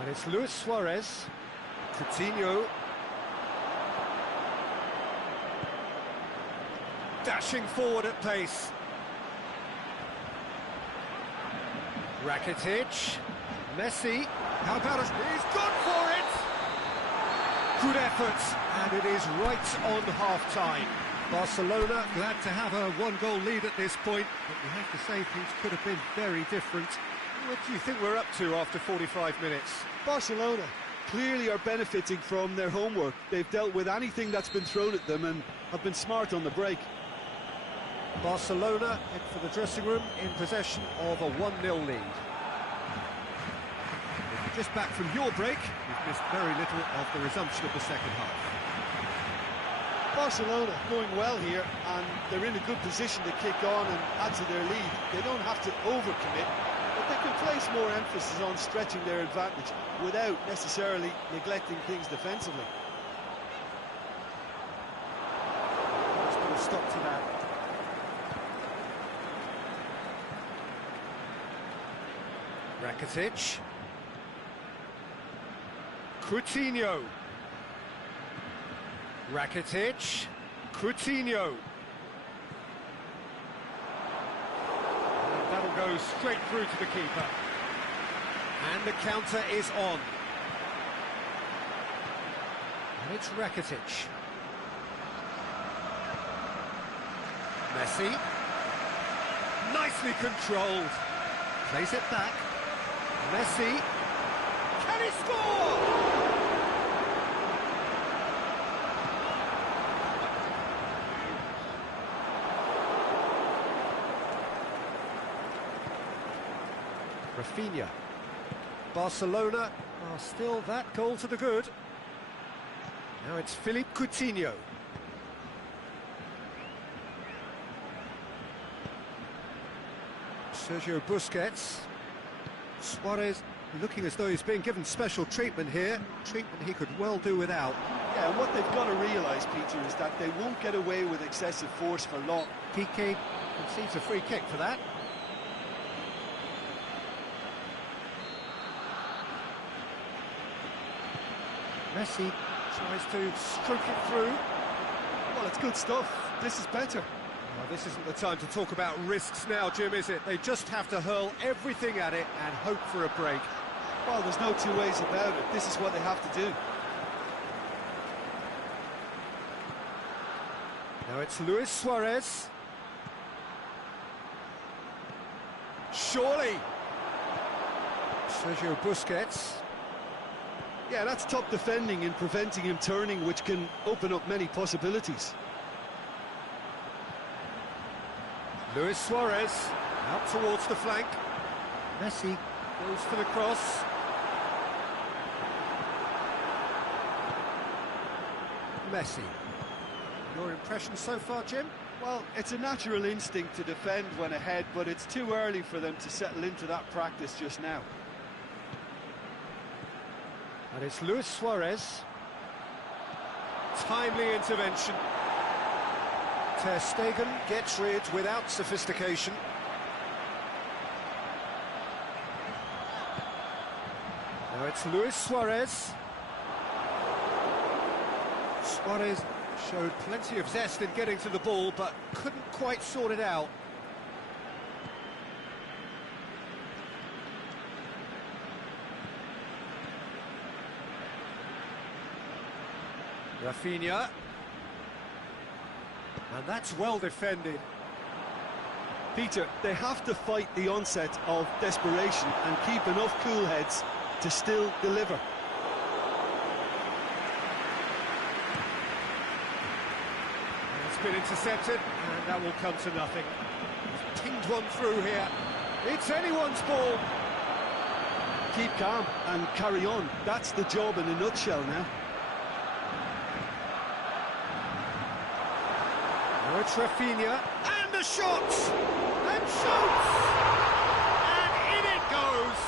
And it's Luis Suarez. Coutinho. Dashing forward at pace. Rakitic. Messi. How about us? He's gone for it! Good effort, and it is right on half-time. Barcelona glad to have a one-goal lead at this point, but we have to say things could have been very different. What do you think we're up to after 45 minutes? Barcelona clearly are benefiting from their homework. They've dealt with anything that's been thrown at them and have been smart on the break. Barcelona head for the dressing room in possession of a 1-0 lead. If you're just back from your break, you've missed very little of the resumption of the second half. Barcelona going well here, and they're in a good position to kick on and add to their lead. They don't have to overcommit, but they can place more emphasis on stretching their advantage without necessarily neglecting things defensively. Let's put a stop to that. Rakitic. Coutinho. Rakitic. Coutinho. And that'll go straight through to the keeper. And the counter is on. And it's Rakitic. Messi. Nicely controlled. Plays it back. Messi. Can he score? Rafinha. Barcelona are still that goal to the good. Now it's Philippe Coutinho. Sergio Busquets. Suarez looking as though he's being given special treatment here. Treatment he could well do without. Yeah, and what they've got to realise, Peter, is that they won't get away with excessive force for long. Piqué concedes a free kick for that. Messi tries to stroke it through. Well, it's good stuff. This is better. Well, this isn't the time to talk about risks now, Jim, is it? They just have to hurl everything at it and hope for a break. Well, there's no two ways about it. This is what they have to do. Now it's Luis Suarez. Surely. Sergio Busquets. Yeah, that's top defending and preventing him turning, which can open up many possibilities. Luis Suarez out towards the flank. Messi goes for the cross. Messi. Your impression so far, Jim? Well, it's a natural instinct to defend when ahead, but it's too early for them to settle into that practice just now. And it's Luis Suarez. Timely intervention. Ter Stegen gets rid without sophistication. Now it's Luis Suarez. Suarez showed plenty of zest in getting to the ball, but couldn't quite sort it out. Rafinha. And that's well defended. Peter, they have to fight the onset of desperation and keep enough cool heads to still deliver. And it's been intercepted, and that will come to nothing. He's pinged one through here. It's anyone's ball. Keep calm and carry on. That's the job in a nutshell now. Now it's Rafinha, and the the shot! And shoots! And in it goes!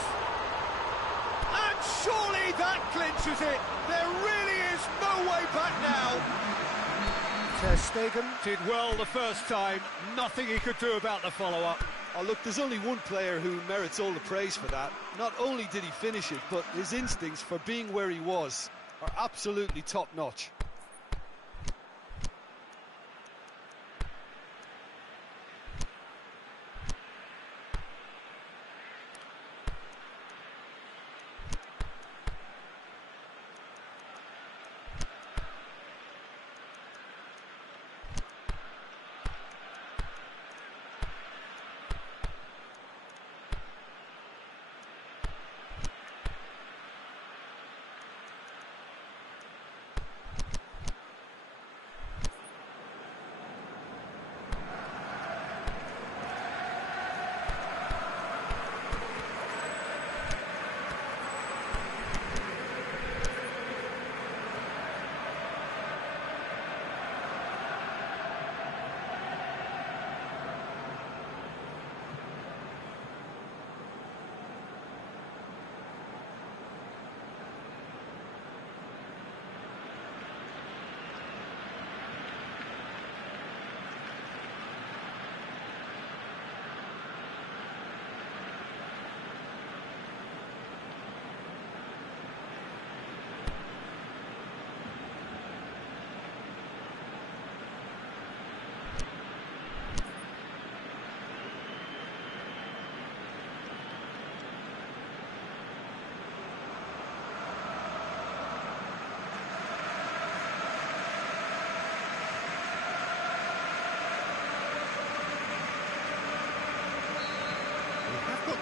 And surely that clinches it! There really is no way back now! Ter Stegen did well the first time, nothing he could do about the follow-up. Oh, look, there's only one player who merits all the praise for that. Not only did he finish it, but his instincts for being where he was are absolutely top-notch.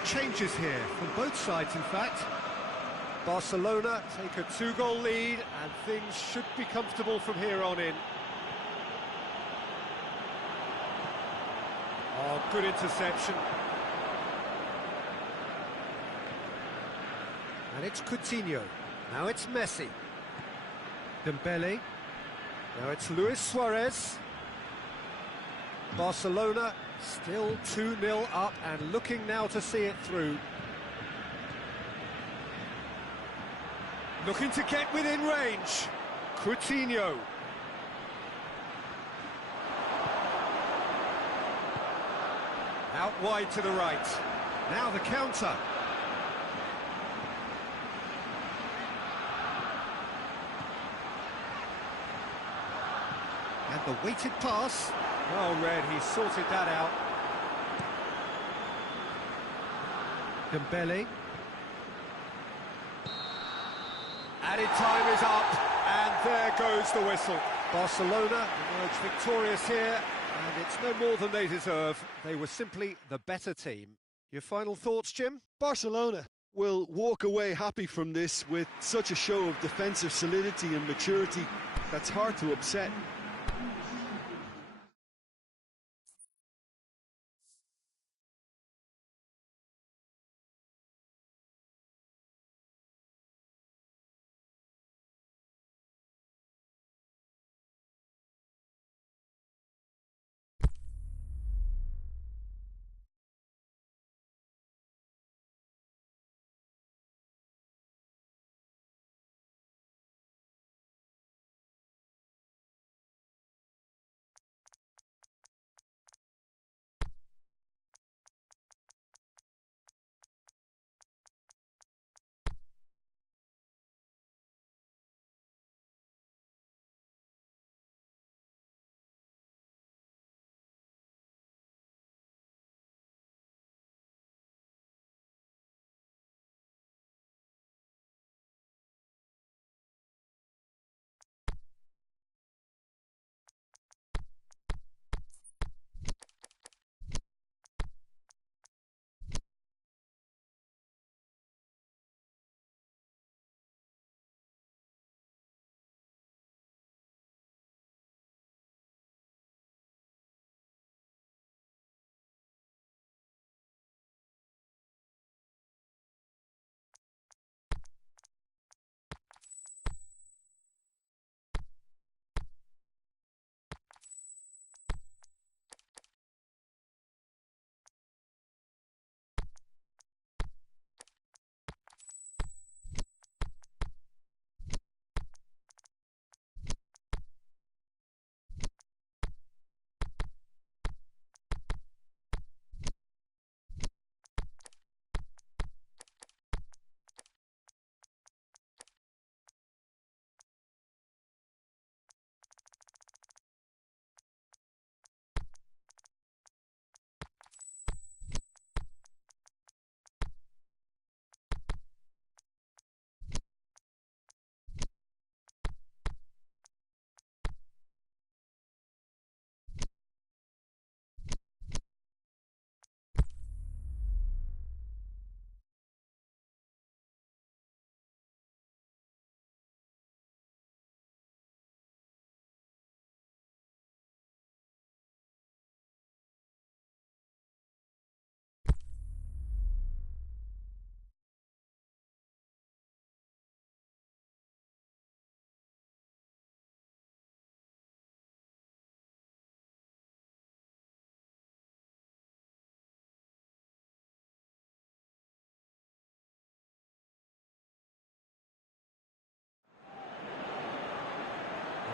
Changes here from both sides, in fact. Barcelona take a 2-goal lead and things should be comfortable from here on in. Oh, good interception. And it's Coutinho. Now it's Messi. Dembele. Now it's Luis Suarez. Barcelona still 2-0 up and looking now to see it through. Looking to get within range. Coutinho. Out wide to the right. Now the counter. And the weighted pass. Well read, he sorted that out. Dembele. Added time is up, and there goes the whistle. Barcelona emerged victorious here, and it's no more than they deserve. They were simply the better team. Your final thoughts, Jim? Barcelona will walk away happy from this with such a show of defensive solidity and maturity that's hard to upset.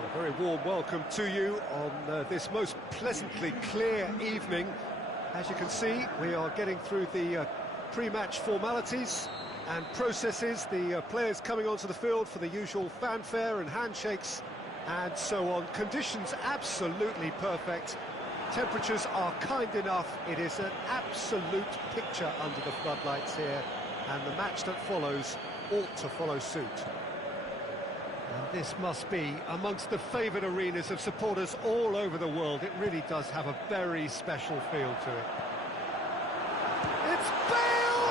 A very warm welcome to you on this most pleasantly clear evening. As you can see, we are getting through the pre-match formalities and processes, the players coming onto the field for the usual fanfare and handshakes and so on. Conditions absolutely perfect. Temperatures are kind enough. It is an absolute picture under the floodlights here, and the match that follows ought to follow suit. And this must be amongst the favoured arenas of supporters all over the world. It really does have a very special feel to it. It's Bale!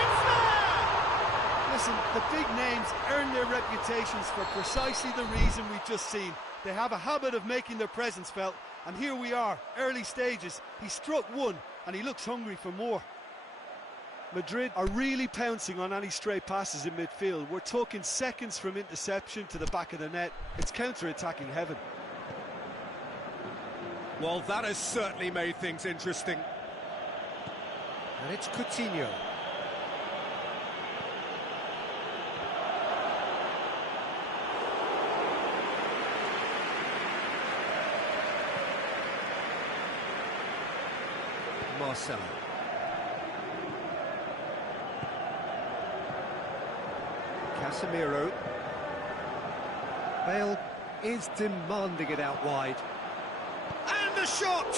It's there! Listen, the big names earn their reputations for precisely the reason we've just seen. They have a habit of making their presence felt, and here we are, early stages. He struck one, and he looks hungry for more. Madrid are really pouncing on any stray passes in midfield. We're talking seconds from interception to the back of the net. It's counter-attacking heaven. Well, that has certainly made things interesting. And it's Coutinho. Marcelo. Casemiro. Bale is demanding it out wide. And the shot!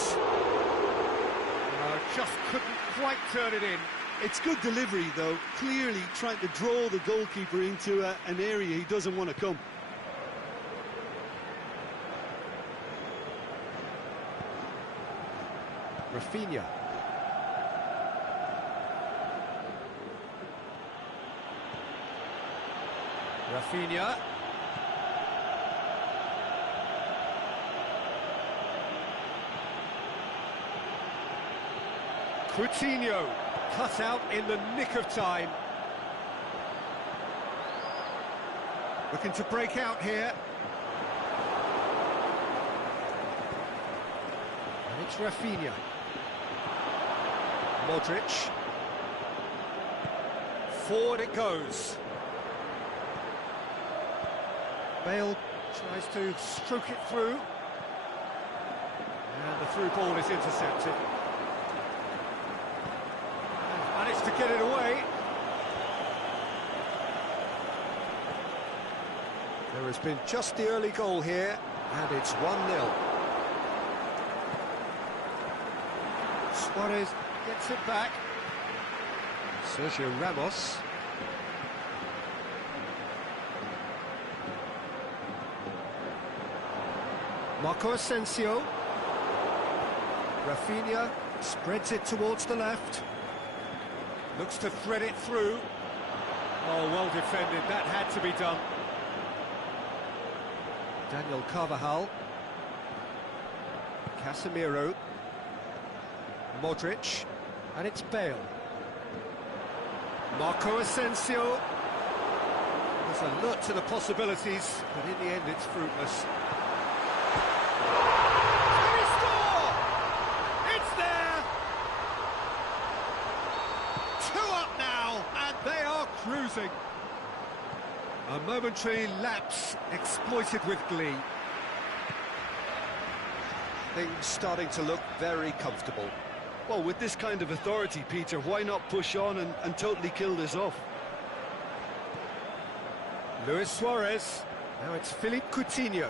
Just couldn't quite turn it in. It's good delivery, though, clearly trying to draw the goalkeeper into an area he doesn't want to come. Rafinha. Rafinha. Coutinho, cut out in the nick of time. Looking to break out here. And it's Rafinha. Modric. Forward it goes. Bale tries to stroke it through. And the through ball is intercepted. And managed to get it away. There has been just the early goal here, and it's 1-0. Suarez gets it back. Sergio Ramos. Marco Asensio. Rafinha spreads it towards the left. Looks to thread it through. Oh, well defended. That had to be done. Daniel Carvajal. Casemiro. Modric. And it's Bale. Marco Asensio. There's alert to the possibilities, but in the end it's fruitless. Can he score? It's there! 2 up now, and they are cruising. A momentary lapse exploited with glee. Things starting to look very comfortable. Well, with this kind of authority, Peter, why not push on and totally kill this off? Luis Suarez. Now it's Philippe Coutinho.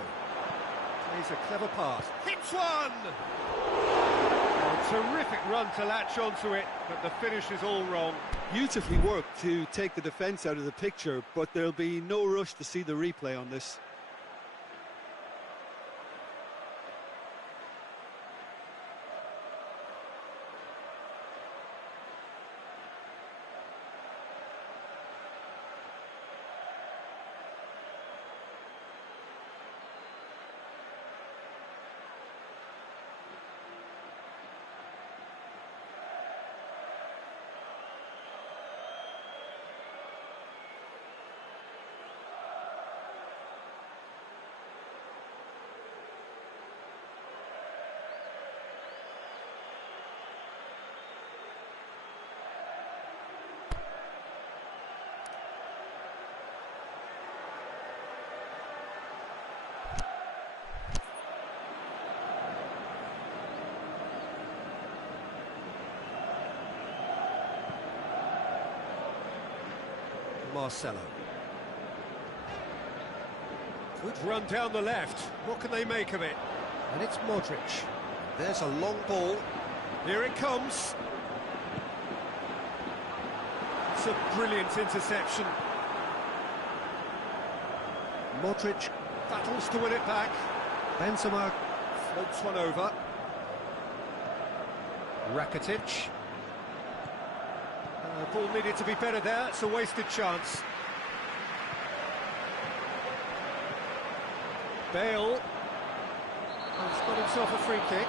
Plays a clever pass. Hits one! A terrific run to latch onto it, but the finish is all wrong. Beautifully worked to take the defence out of the picture, but there'll be no rush to see the replay on this. Marcelo. Good run down the left. What can they make of it? And it's Modric. There's a long ball. Here it comes. It's a brilliant interception. Modric battles to win it back. Benzema floats one over. Rakitic. Ball needed to be better there. It's a wasted chance. Bale. Oh, he's got himself a free kick.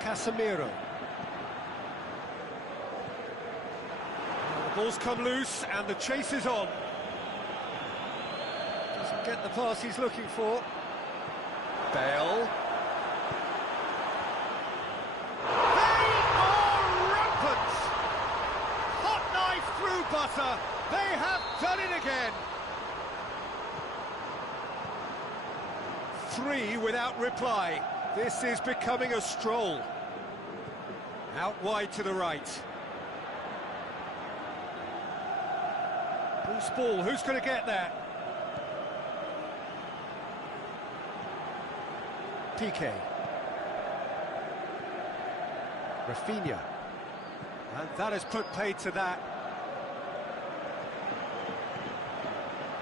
Casemiro. The ball's come loose and the chase is on. Doesn't get the pass he's looking for. Bale. They are rampant! Hot knife through butter. They have done it again. 3 without reply. This is becoming a stroll. Out wide to the right. Loose ball, who's going to get there? Piqué. Rafinha. And that has put paid to that.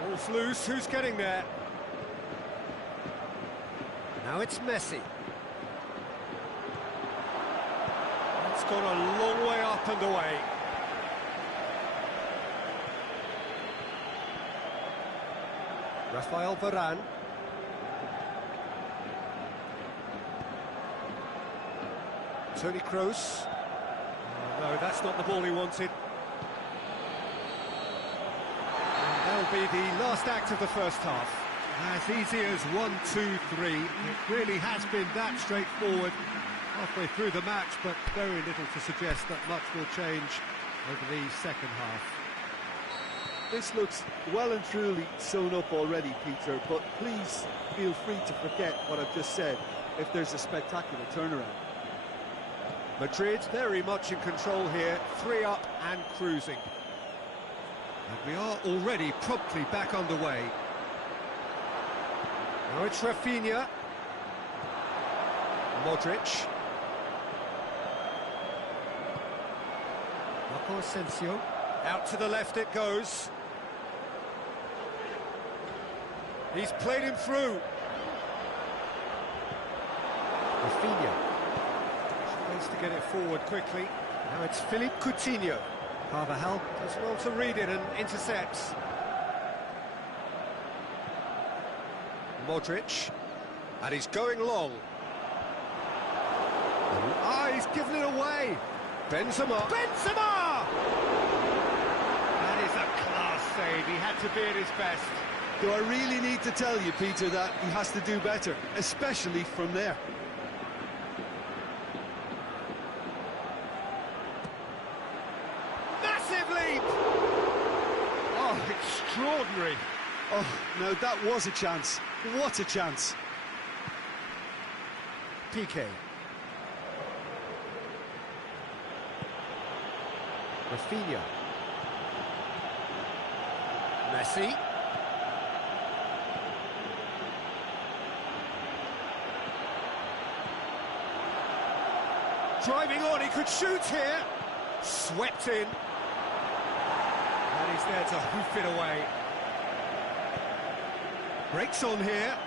Ball's loose, who's getting there? Now it's Messi. It's gone a long way up and away. Rafael Varane. Toni Kroos. No, that's not the ball he wanted. And that'll be the last act of the first half. As easy as 1, 2, 3. It really has been that straightforward halfway through the match, but very little to suggest that much will change over the second half. This looks well and truly sewn up already, Peter, but please feel free to forget what I've just said if there's a spectacular turnaround. Madrid very much in control here, 3 up and cruising. And we are already promptly back underway. Now it's Rafinha. Modric. Marco Asensio. Out to the left it goes. He's played him through. Rafinha. Tries to get it forward quickly. Now it's Philippe Coutinho. Carvajal does well to read it and intercepts. Modric. And he's going long. Ah, he's given it away. Benzema. Benzema! That is a class save. He had to be at his best. Do I really need to tell you, Peter, that he has to do better, especially from there? Massive leap! Oh, extraordinary. Oh, no, that was a chance. What a chance. Piqué. Rafinha. Messi. Driving on, he could shoot here. Swept in. And he's there to hoof it away. Breaks on here.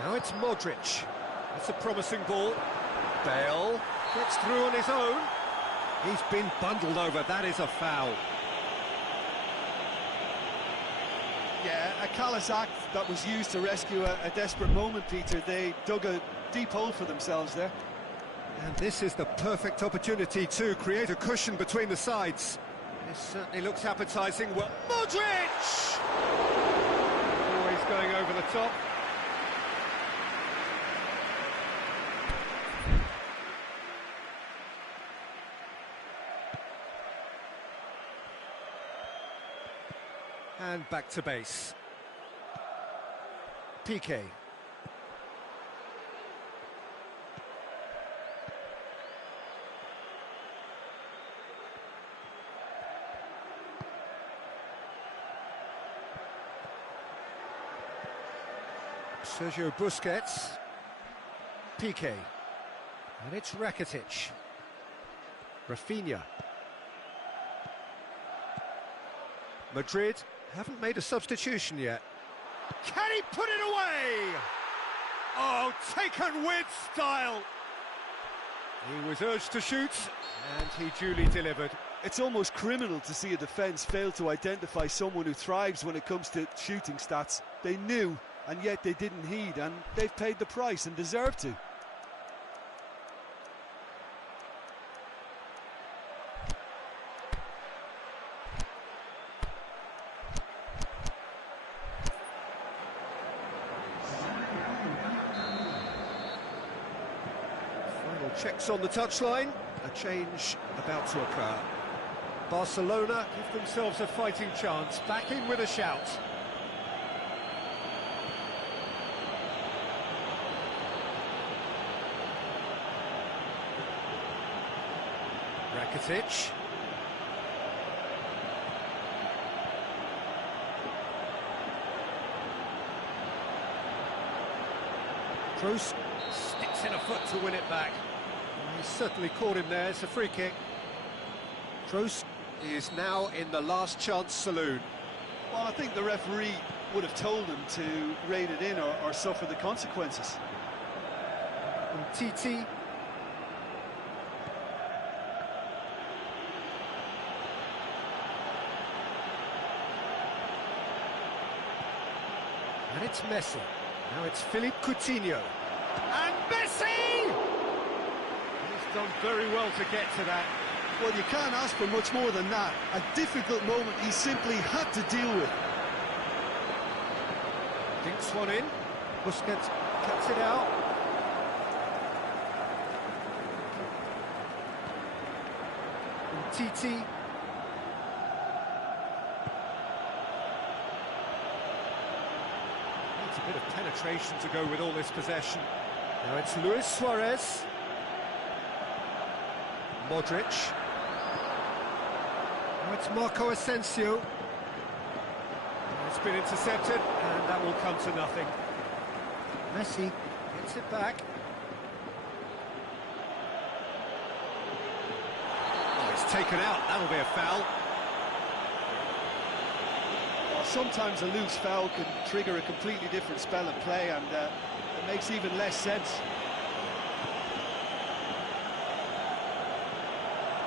Now it's Modric. That's a promising ball. Bale gets through on his own. He's been bundled over, that is a foul. Yeah, a callous act that was used to rescue a desperate moment, Peter. They dug a deep hole for themselves there. And this is the perfect opportunity to create a cushion between the sides. This certainly looks appetising. Well, Modric! Always going over the top. And back to base. Piqué. Sergio Busquets. Piqué. And it's Rakitic. Rafinha. Madrid haven't made a substitution yet. Can he put it away? Oh, taken with style. He was urged to shoot, and he duly delivered. It's almost criminal to see a defence fail to identify someone who thrives when it comes to shooting stats. They knew, and yet they didn't heed, and they've paid the price and deserve to. Checks on the touchline, a change about to occur. Barcelona give themselves a fighting chance, back in with a shout. Rakitic. Kroos sticks in a foot to win it back. He certainly caught him there. It's a free kick. Kroos is now in the last chance saloon. Well, I think the referee would have told him to rein it in or suffer the consequences. And Titi. And it's Messi. Now it's Philippe Coutinho. And Messi! He's done very well to get to that. Well, you can't ask for much more than that. A difficult moment he simply had to deal with. Dinks one in. Busquets cuts it out. And Titi. Needs a bit of penetration to go with all this possession. Now it's Luis Suarez. Modric. Now it's Marco Asensio. It's been intercepted, and that will come to nothing. Messi gets it back. Oh, it's taken out. That'll be a foul. Well, sometimes a loose foul can trigger a completely different spell of play, and it makes even less sense.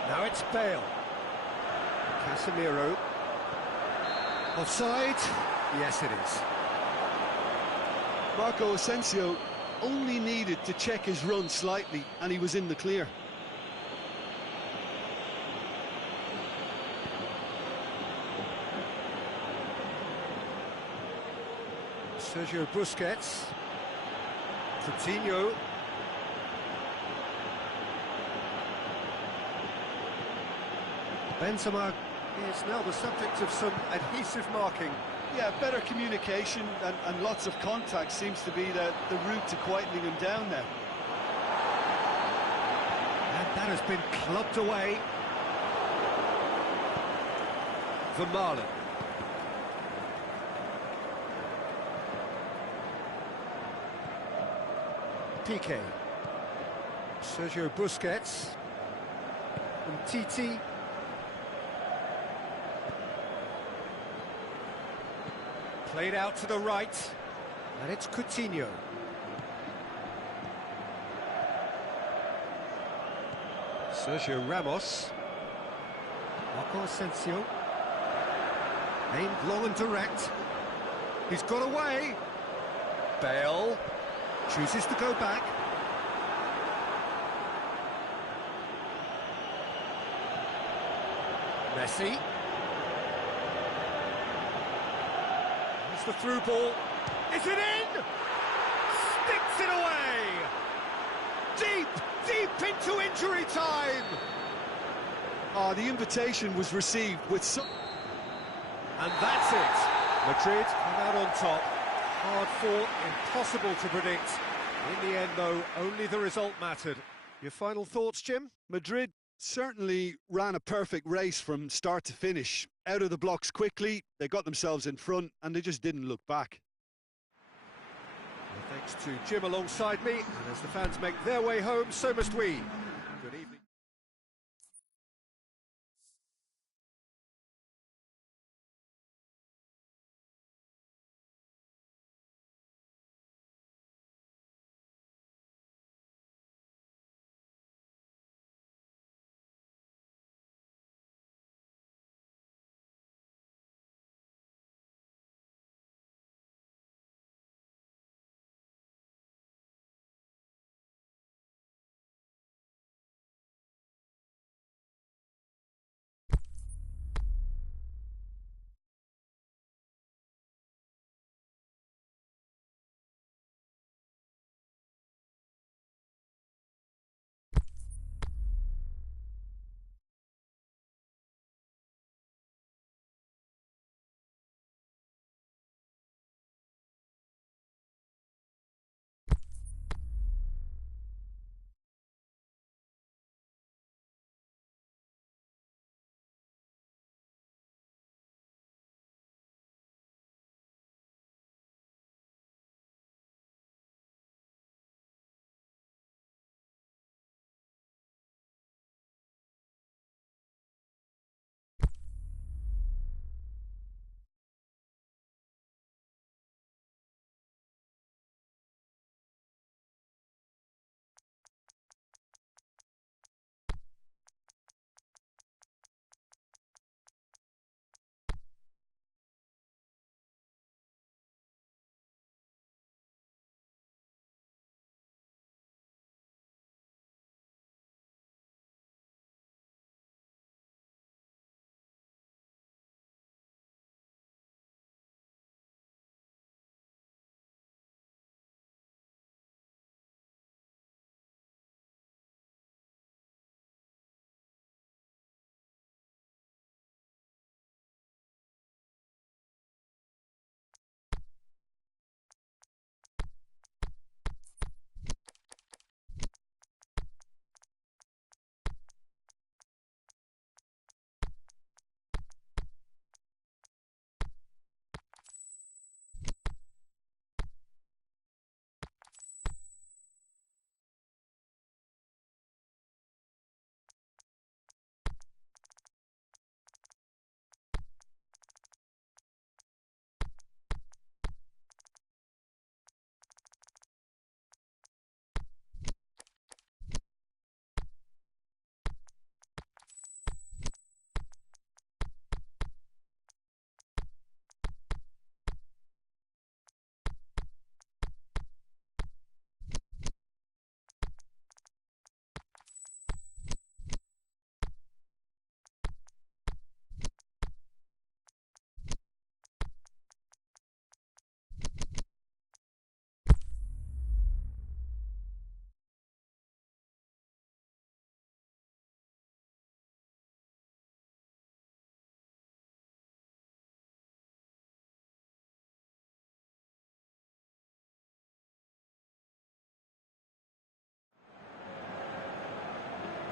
Now it's Bale. Casemiro. Offside? Yes, it is. Marco Asensio only needed to check his run slightly, and he was in the clear. Sergio Busquets. Coutinho. Benzema is now the subject of some adhesive marking. Yeah, better communication and lots of contact seems to be the route to quietening him down now. And that has been clubbed away. Vermaelen. Piqué. Sergio Busquets. And Titi. Played out to the right, and it's Coutinho. Sergio Ramos. Marco Asensio. Aimed long and direct. He's got away. Bale chooses to go back. Messi. It's the through ball. Is it in? Sticks it away! Deep into injury time! The invitation was received with some... And that's it. Madrid come out on top. Hard fought, impossible to predict. In the end, though, only the result mattered. Your final thoughts, Jim? Madrid certainly ran a perfect race from start to finish. Out of the blocks quickly, they got themselves in front, and they just didn't look back. Well, thanks to Jim alongside me, and as the fans make their way home, so must we. Good evening.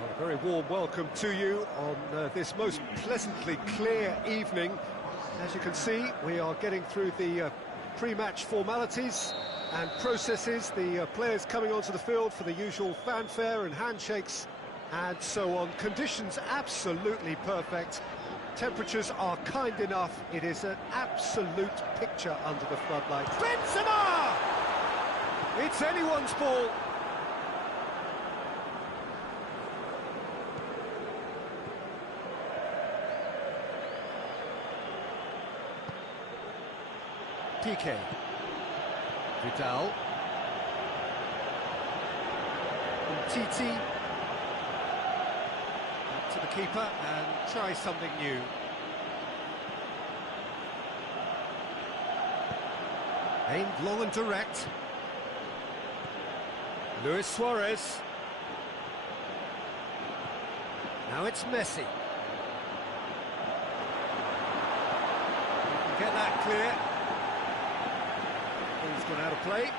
Well, a very warm welcome to you on this most pleasantly clear evening. As you can see, we are getting through the pre-match formalities and processes, the players coming onto the field for the usual fanfare and handshakes and so on. Conditions absolutely perfect. Temperatures are kind enough. It is an absolute picture under the floodlights. Benzema! It's anyone's ball. Piqué. Vidal. Titi. Back to the keeper and try something new. Aimed long and direct. Luis Suarez. Now it's Messi. Get that clear. Ball's gone out of play.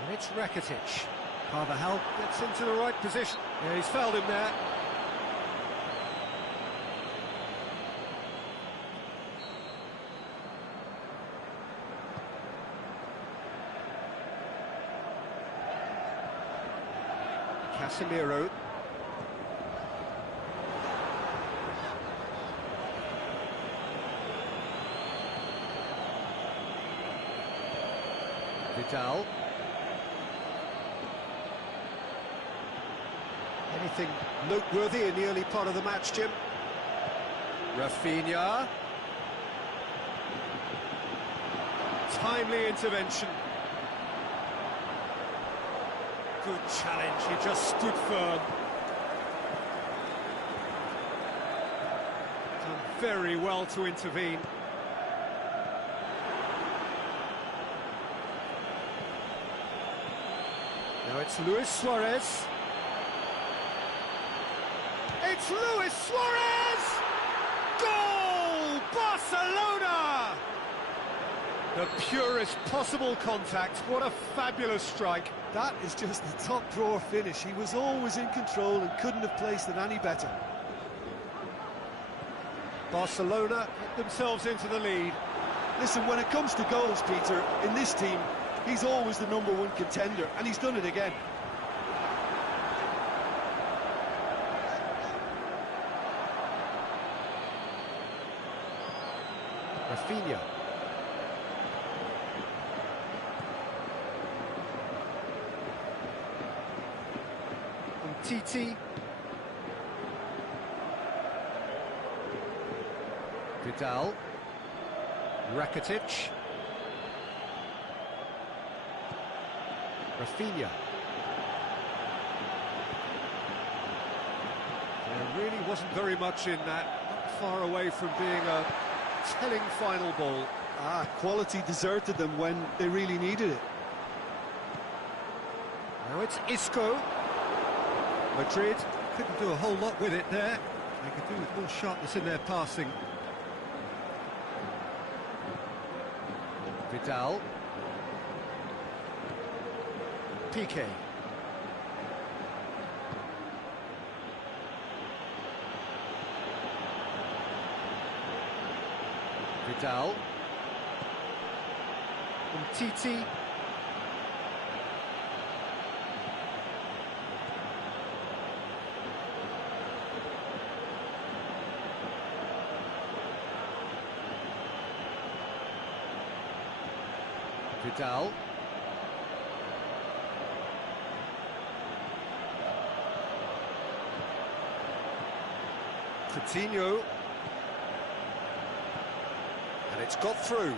And it's Rakitic. Carvajal gets into the right position. Yeah, he's fouled him there. Casemiro. Vidal. Anything noteworthy in the early part of the match, Jim? Rafinha. Timely intervention. Good challenge, he just stood firm. Done very well to intervene. Now it's Luis Suarez. It's Luis Suarez! Goal! Barcelona! The purest possible contact. What a fabulous strike. That is just the top drawer finish. He was always in control and couldn't have placed it any better. Barcelona get themselves into the lead. Listen, when it comes to goals, Peter, in this team, he's always the #1 contender, and he's done it again. Rafinha. Titi. Vidal. Rakitic. Rafinha. There really wasn't very much in that, not far away from being a telling final ball. Quality deserted them when they really needed it. Now it's Isco. Madrid couldn't do a whole lot with it there. They could do with more sharpness in their passing. Vidal. Piqué. Vidal. Titi. Vidal. Coutinho. And it's got through.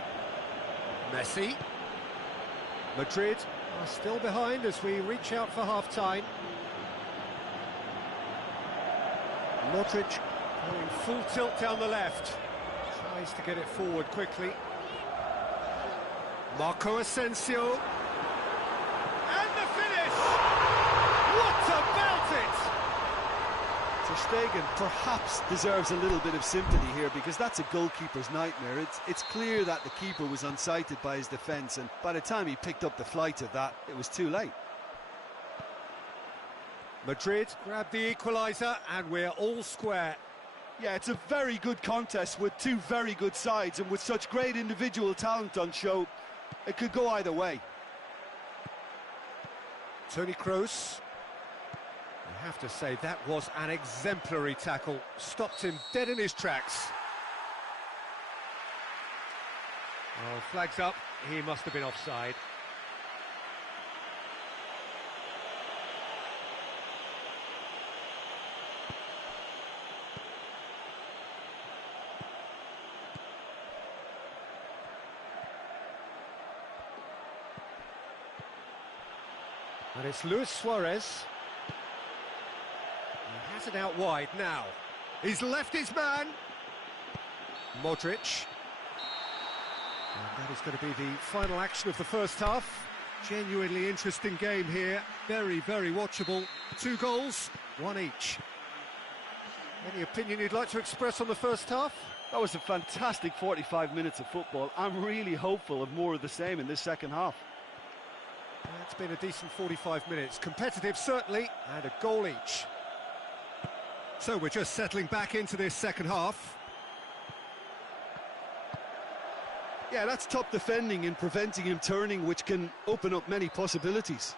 Messi. Madrid are still behind as we reach out for half-time. Modric going full tilt down the left. Tries to get it forward quickly. Marco Asensio. And the finish! What about it? Ter Stegen perhaps deserves a little bit of sympathy here, because that's a goalkeeper's nightmare. It's clear that the keeper was unsighted by his defence, and by the time he picked up the flight of that, it was too late. Madrid grabbed the equaliser, and we're all square. Yeah, it's a very good contest with two very good sides, and with such great individual talent on show, it could go either way. Toni Kroos. I have to say, that was an exemplary tackle. Stopped him dead in his tracks. Oh, flags up. He must have been offside. And it's Luis Suarez. He has it out wide now. He's left his man. Modric. And that is going to be the final action of the first half. Genuinely interesting game here. Very, very watchable. 2 goals, 1 each. Any opinion you'd like to express on the first half? That was a fantastic 45 minutes of football. I'm really hopeful of more of the same in this second half. It's been a decent 45 minutes. Competitive, certainly, and a goal each. So we're just settling back into this second half. Yeah, that's top defending and preventing him turning, which can open up many possibilities.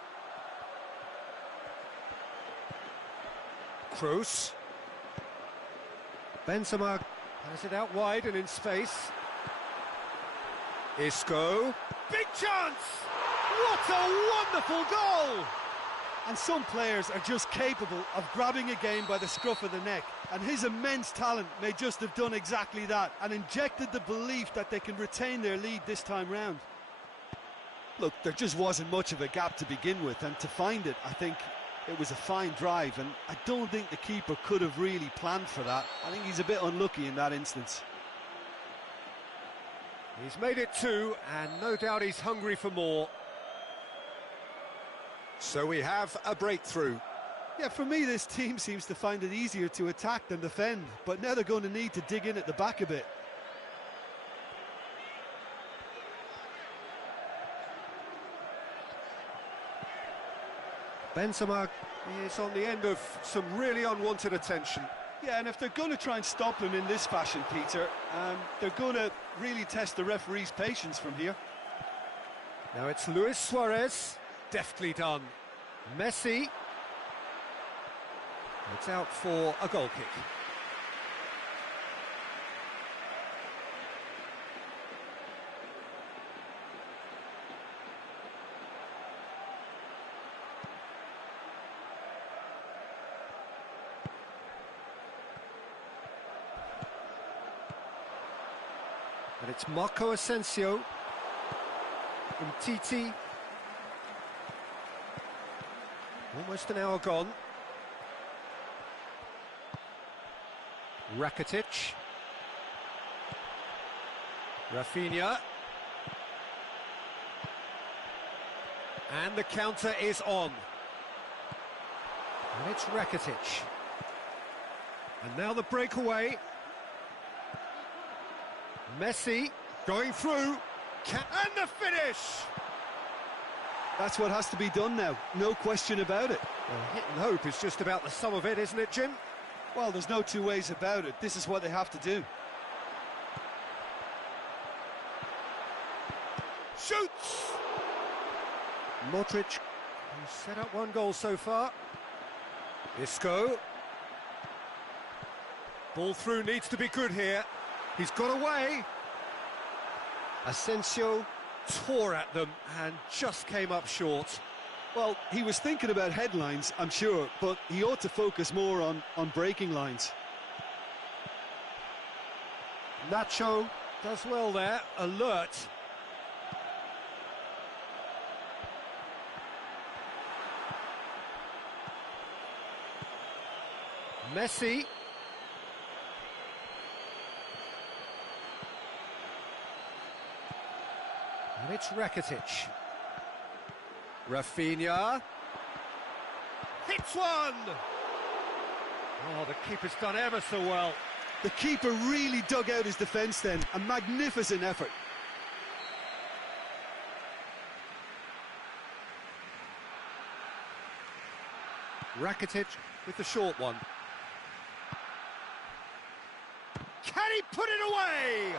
Kroos. Benzema has it out wide and in space. Isco. Big chance! What a wonderful goal! And some players are just capable of grabbing a game by the scruff of the neck, and his immense talent may just have done exactly that and injected the belief that they can retain their lead this time round. Look, there just wasn't much of a gap to begin with, and to find it, I think it was a fine drive, and I don't think the keeper could have really planned for that. I think he's a bit unlucky in that instance. He's made it 2, and no doubt he's hungry for more. So we have a breakthrough. Yeah, for me, this team seems to find it easier to attack than defend, but now they're going to need to dig in at the back a bit. Benzema is on the end of some really unwanted attention. Yeah, and if they're going to try and stop him in this fashion, Peter, they're going to really test the referee's patience from here. Now it's Luis Suarez. Deftly done. Messi. It's out for a goal kick. And it's Marco Asensio. Umtiti. Almost an hour gone. Rakitic. Rafinha. And the counter is on. And it's Rakitic. And now the breakaway. Messi going through. And the finish! That's what has to be done now, no question about it. Well, hit and hope is just about the sum of it, isn't it, Jim? Well, there's no two ways about it. This is what they have to do. Shoots! Modric, who's set up 1 goal so far. Isco. Ball through needs to be good here. He's got away. Asensio tore at them and just came up short. Well, he was thinking about headlines, I'm sure, but he ought to focus more on breaking lines. Nacho does well there, alert. Messi. And it's Rakitic. Rafinha. Hits one! Oh, the keeper's done ever so well. The keeper really dug out his defence then. A magnificent effort. Rakitic with the short one. Can he put it away?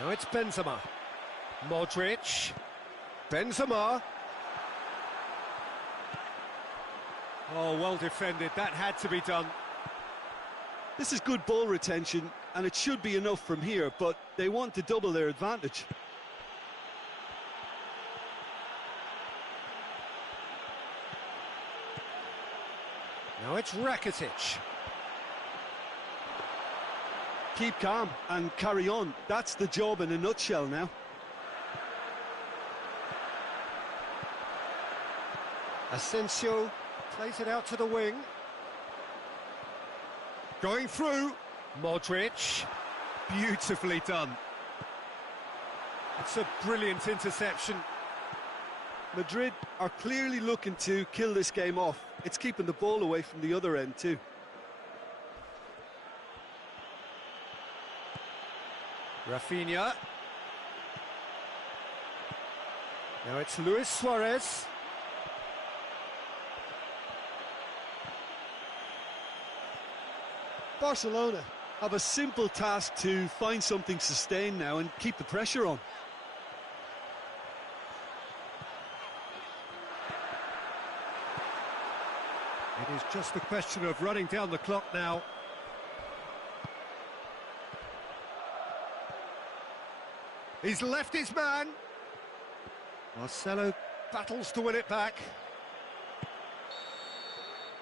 Now it's Benzema. Modric. Benzema. Oh, well defended. That had to be done. This is good ball retention, and it should be enough from here, but they want to double their advantage. Now it's Rakitic. Keep calm and carry on. That's the job in a nutshell now. Asensio plays it out to the wing. Going through. Modric. Beautifully done. It's a brilliant interception. Madrid are clearly looking to kill this game off. It's keeping the ball away from the other end too. Rafinha. Now it's Luis Suarez. Barcelona have a simple task to find something sustained now and keep the pressure on. It is just a question of running down the clock now. He's left his man. Marcelo battles to win it back.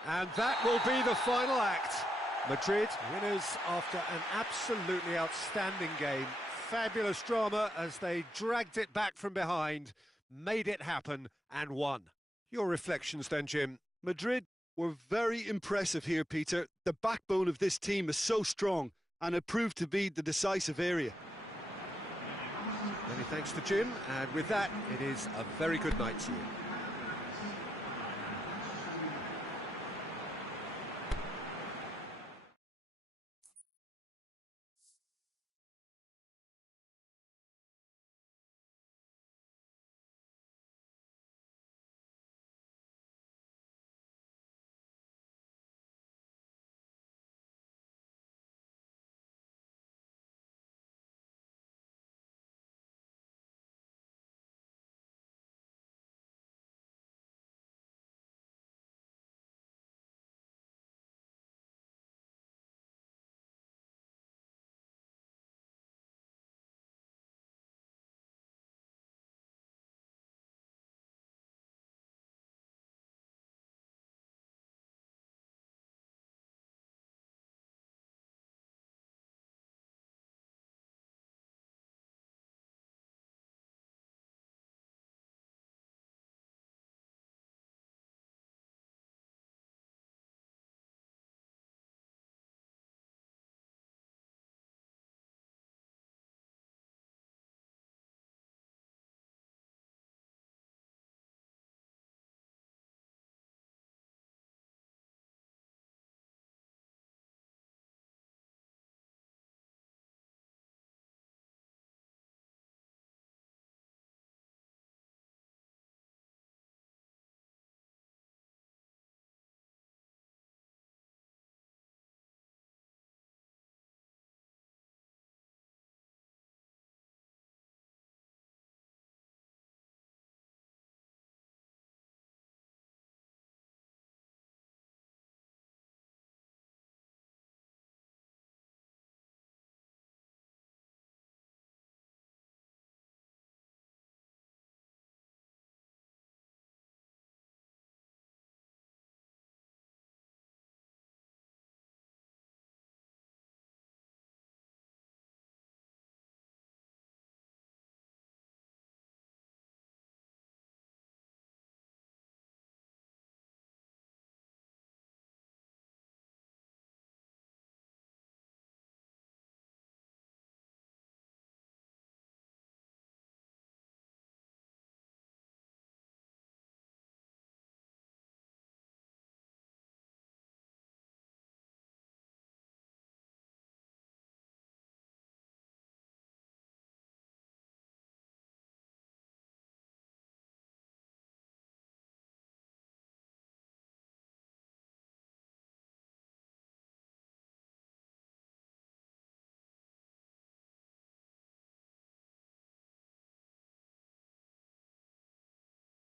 And that will be the final act. Madrid winners after an absolutely outstanding game. Fabulous drama as they dragged it back from behind, made it happen and won. Your reflections then, Jim? Madrid were very impressive here, Peter. The backbone of this team is so strong, and it proved to be the decisive area. Many thanks to Jim, and with that, it is a very good night to you.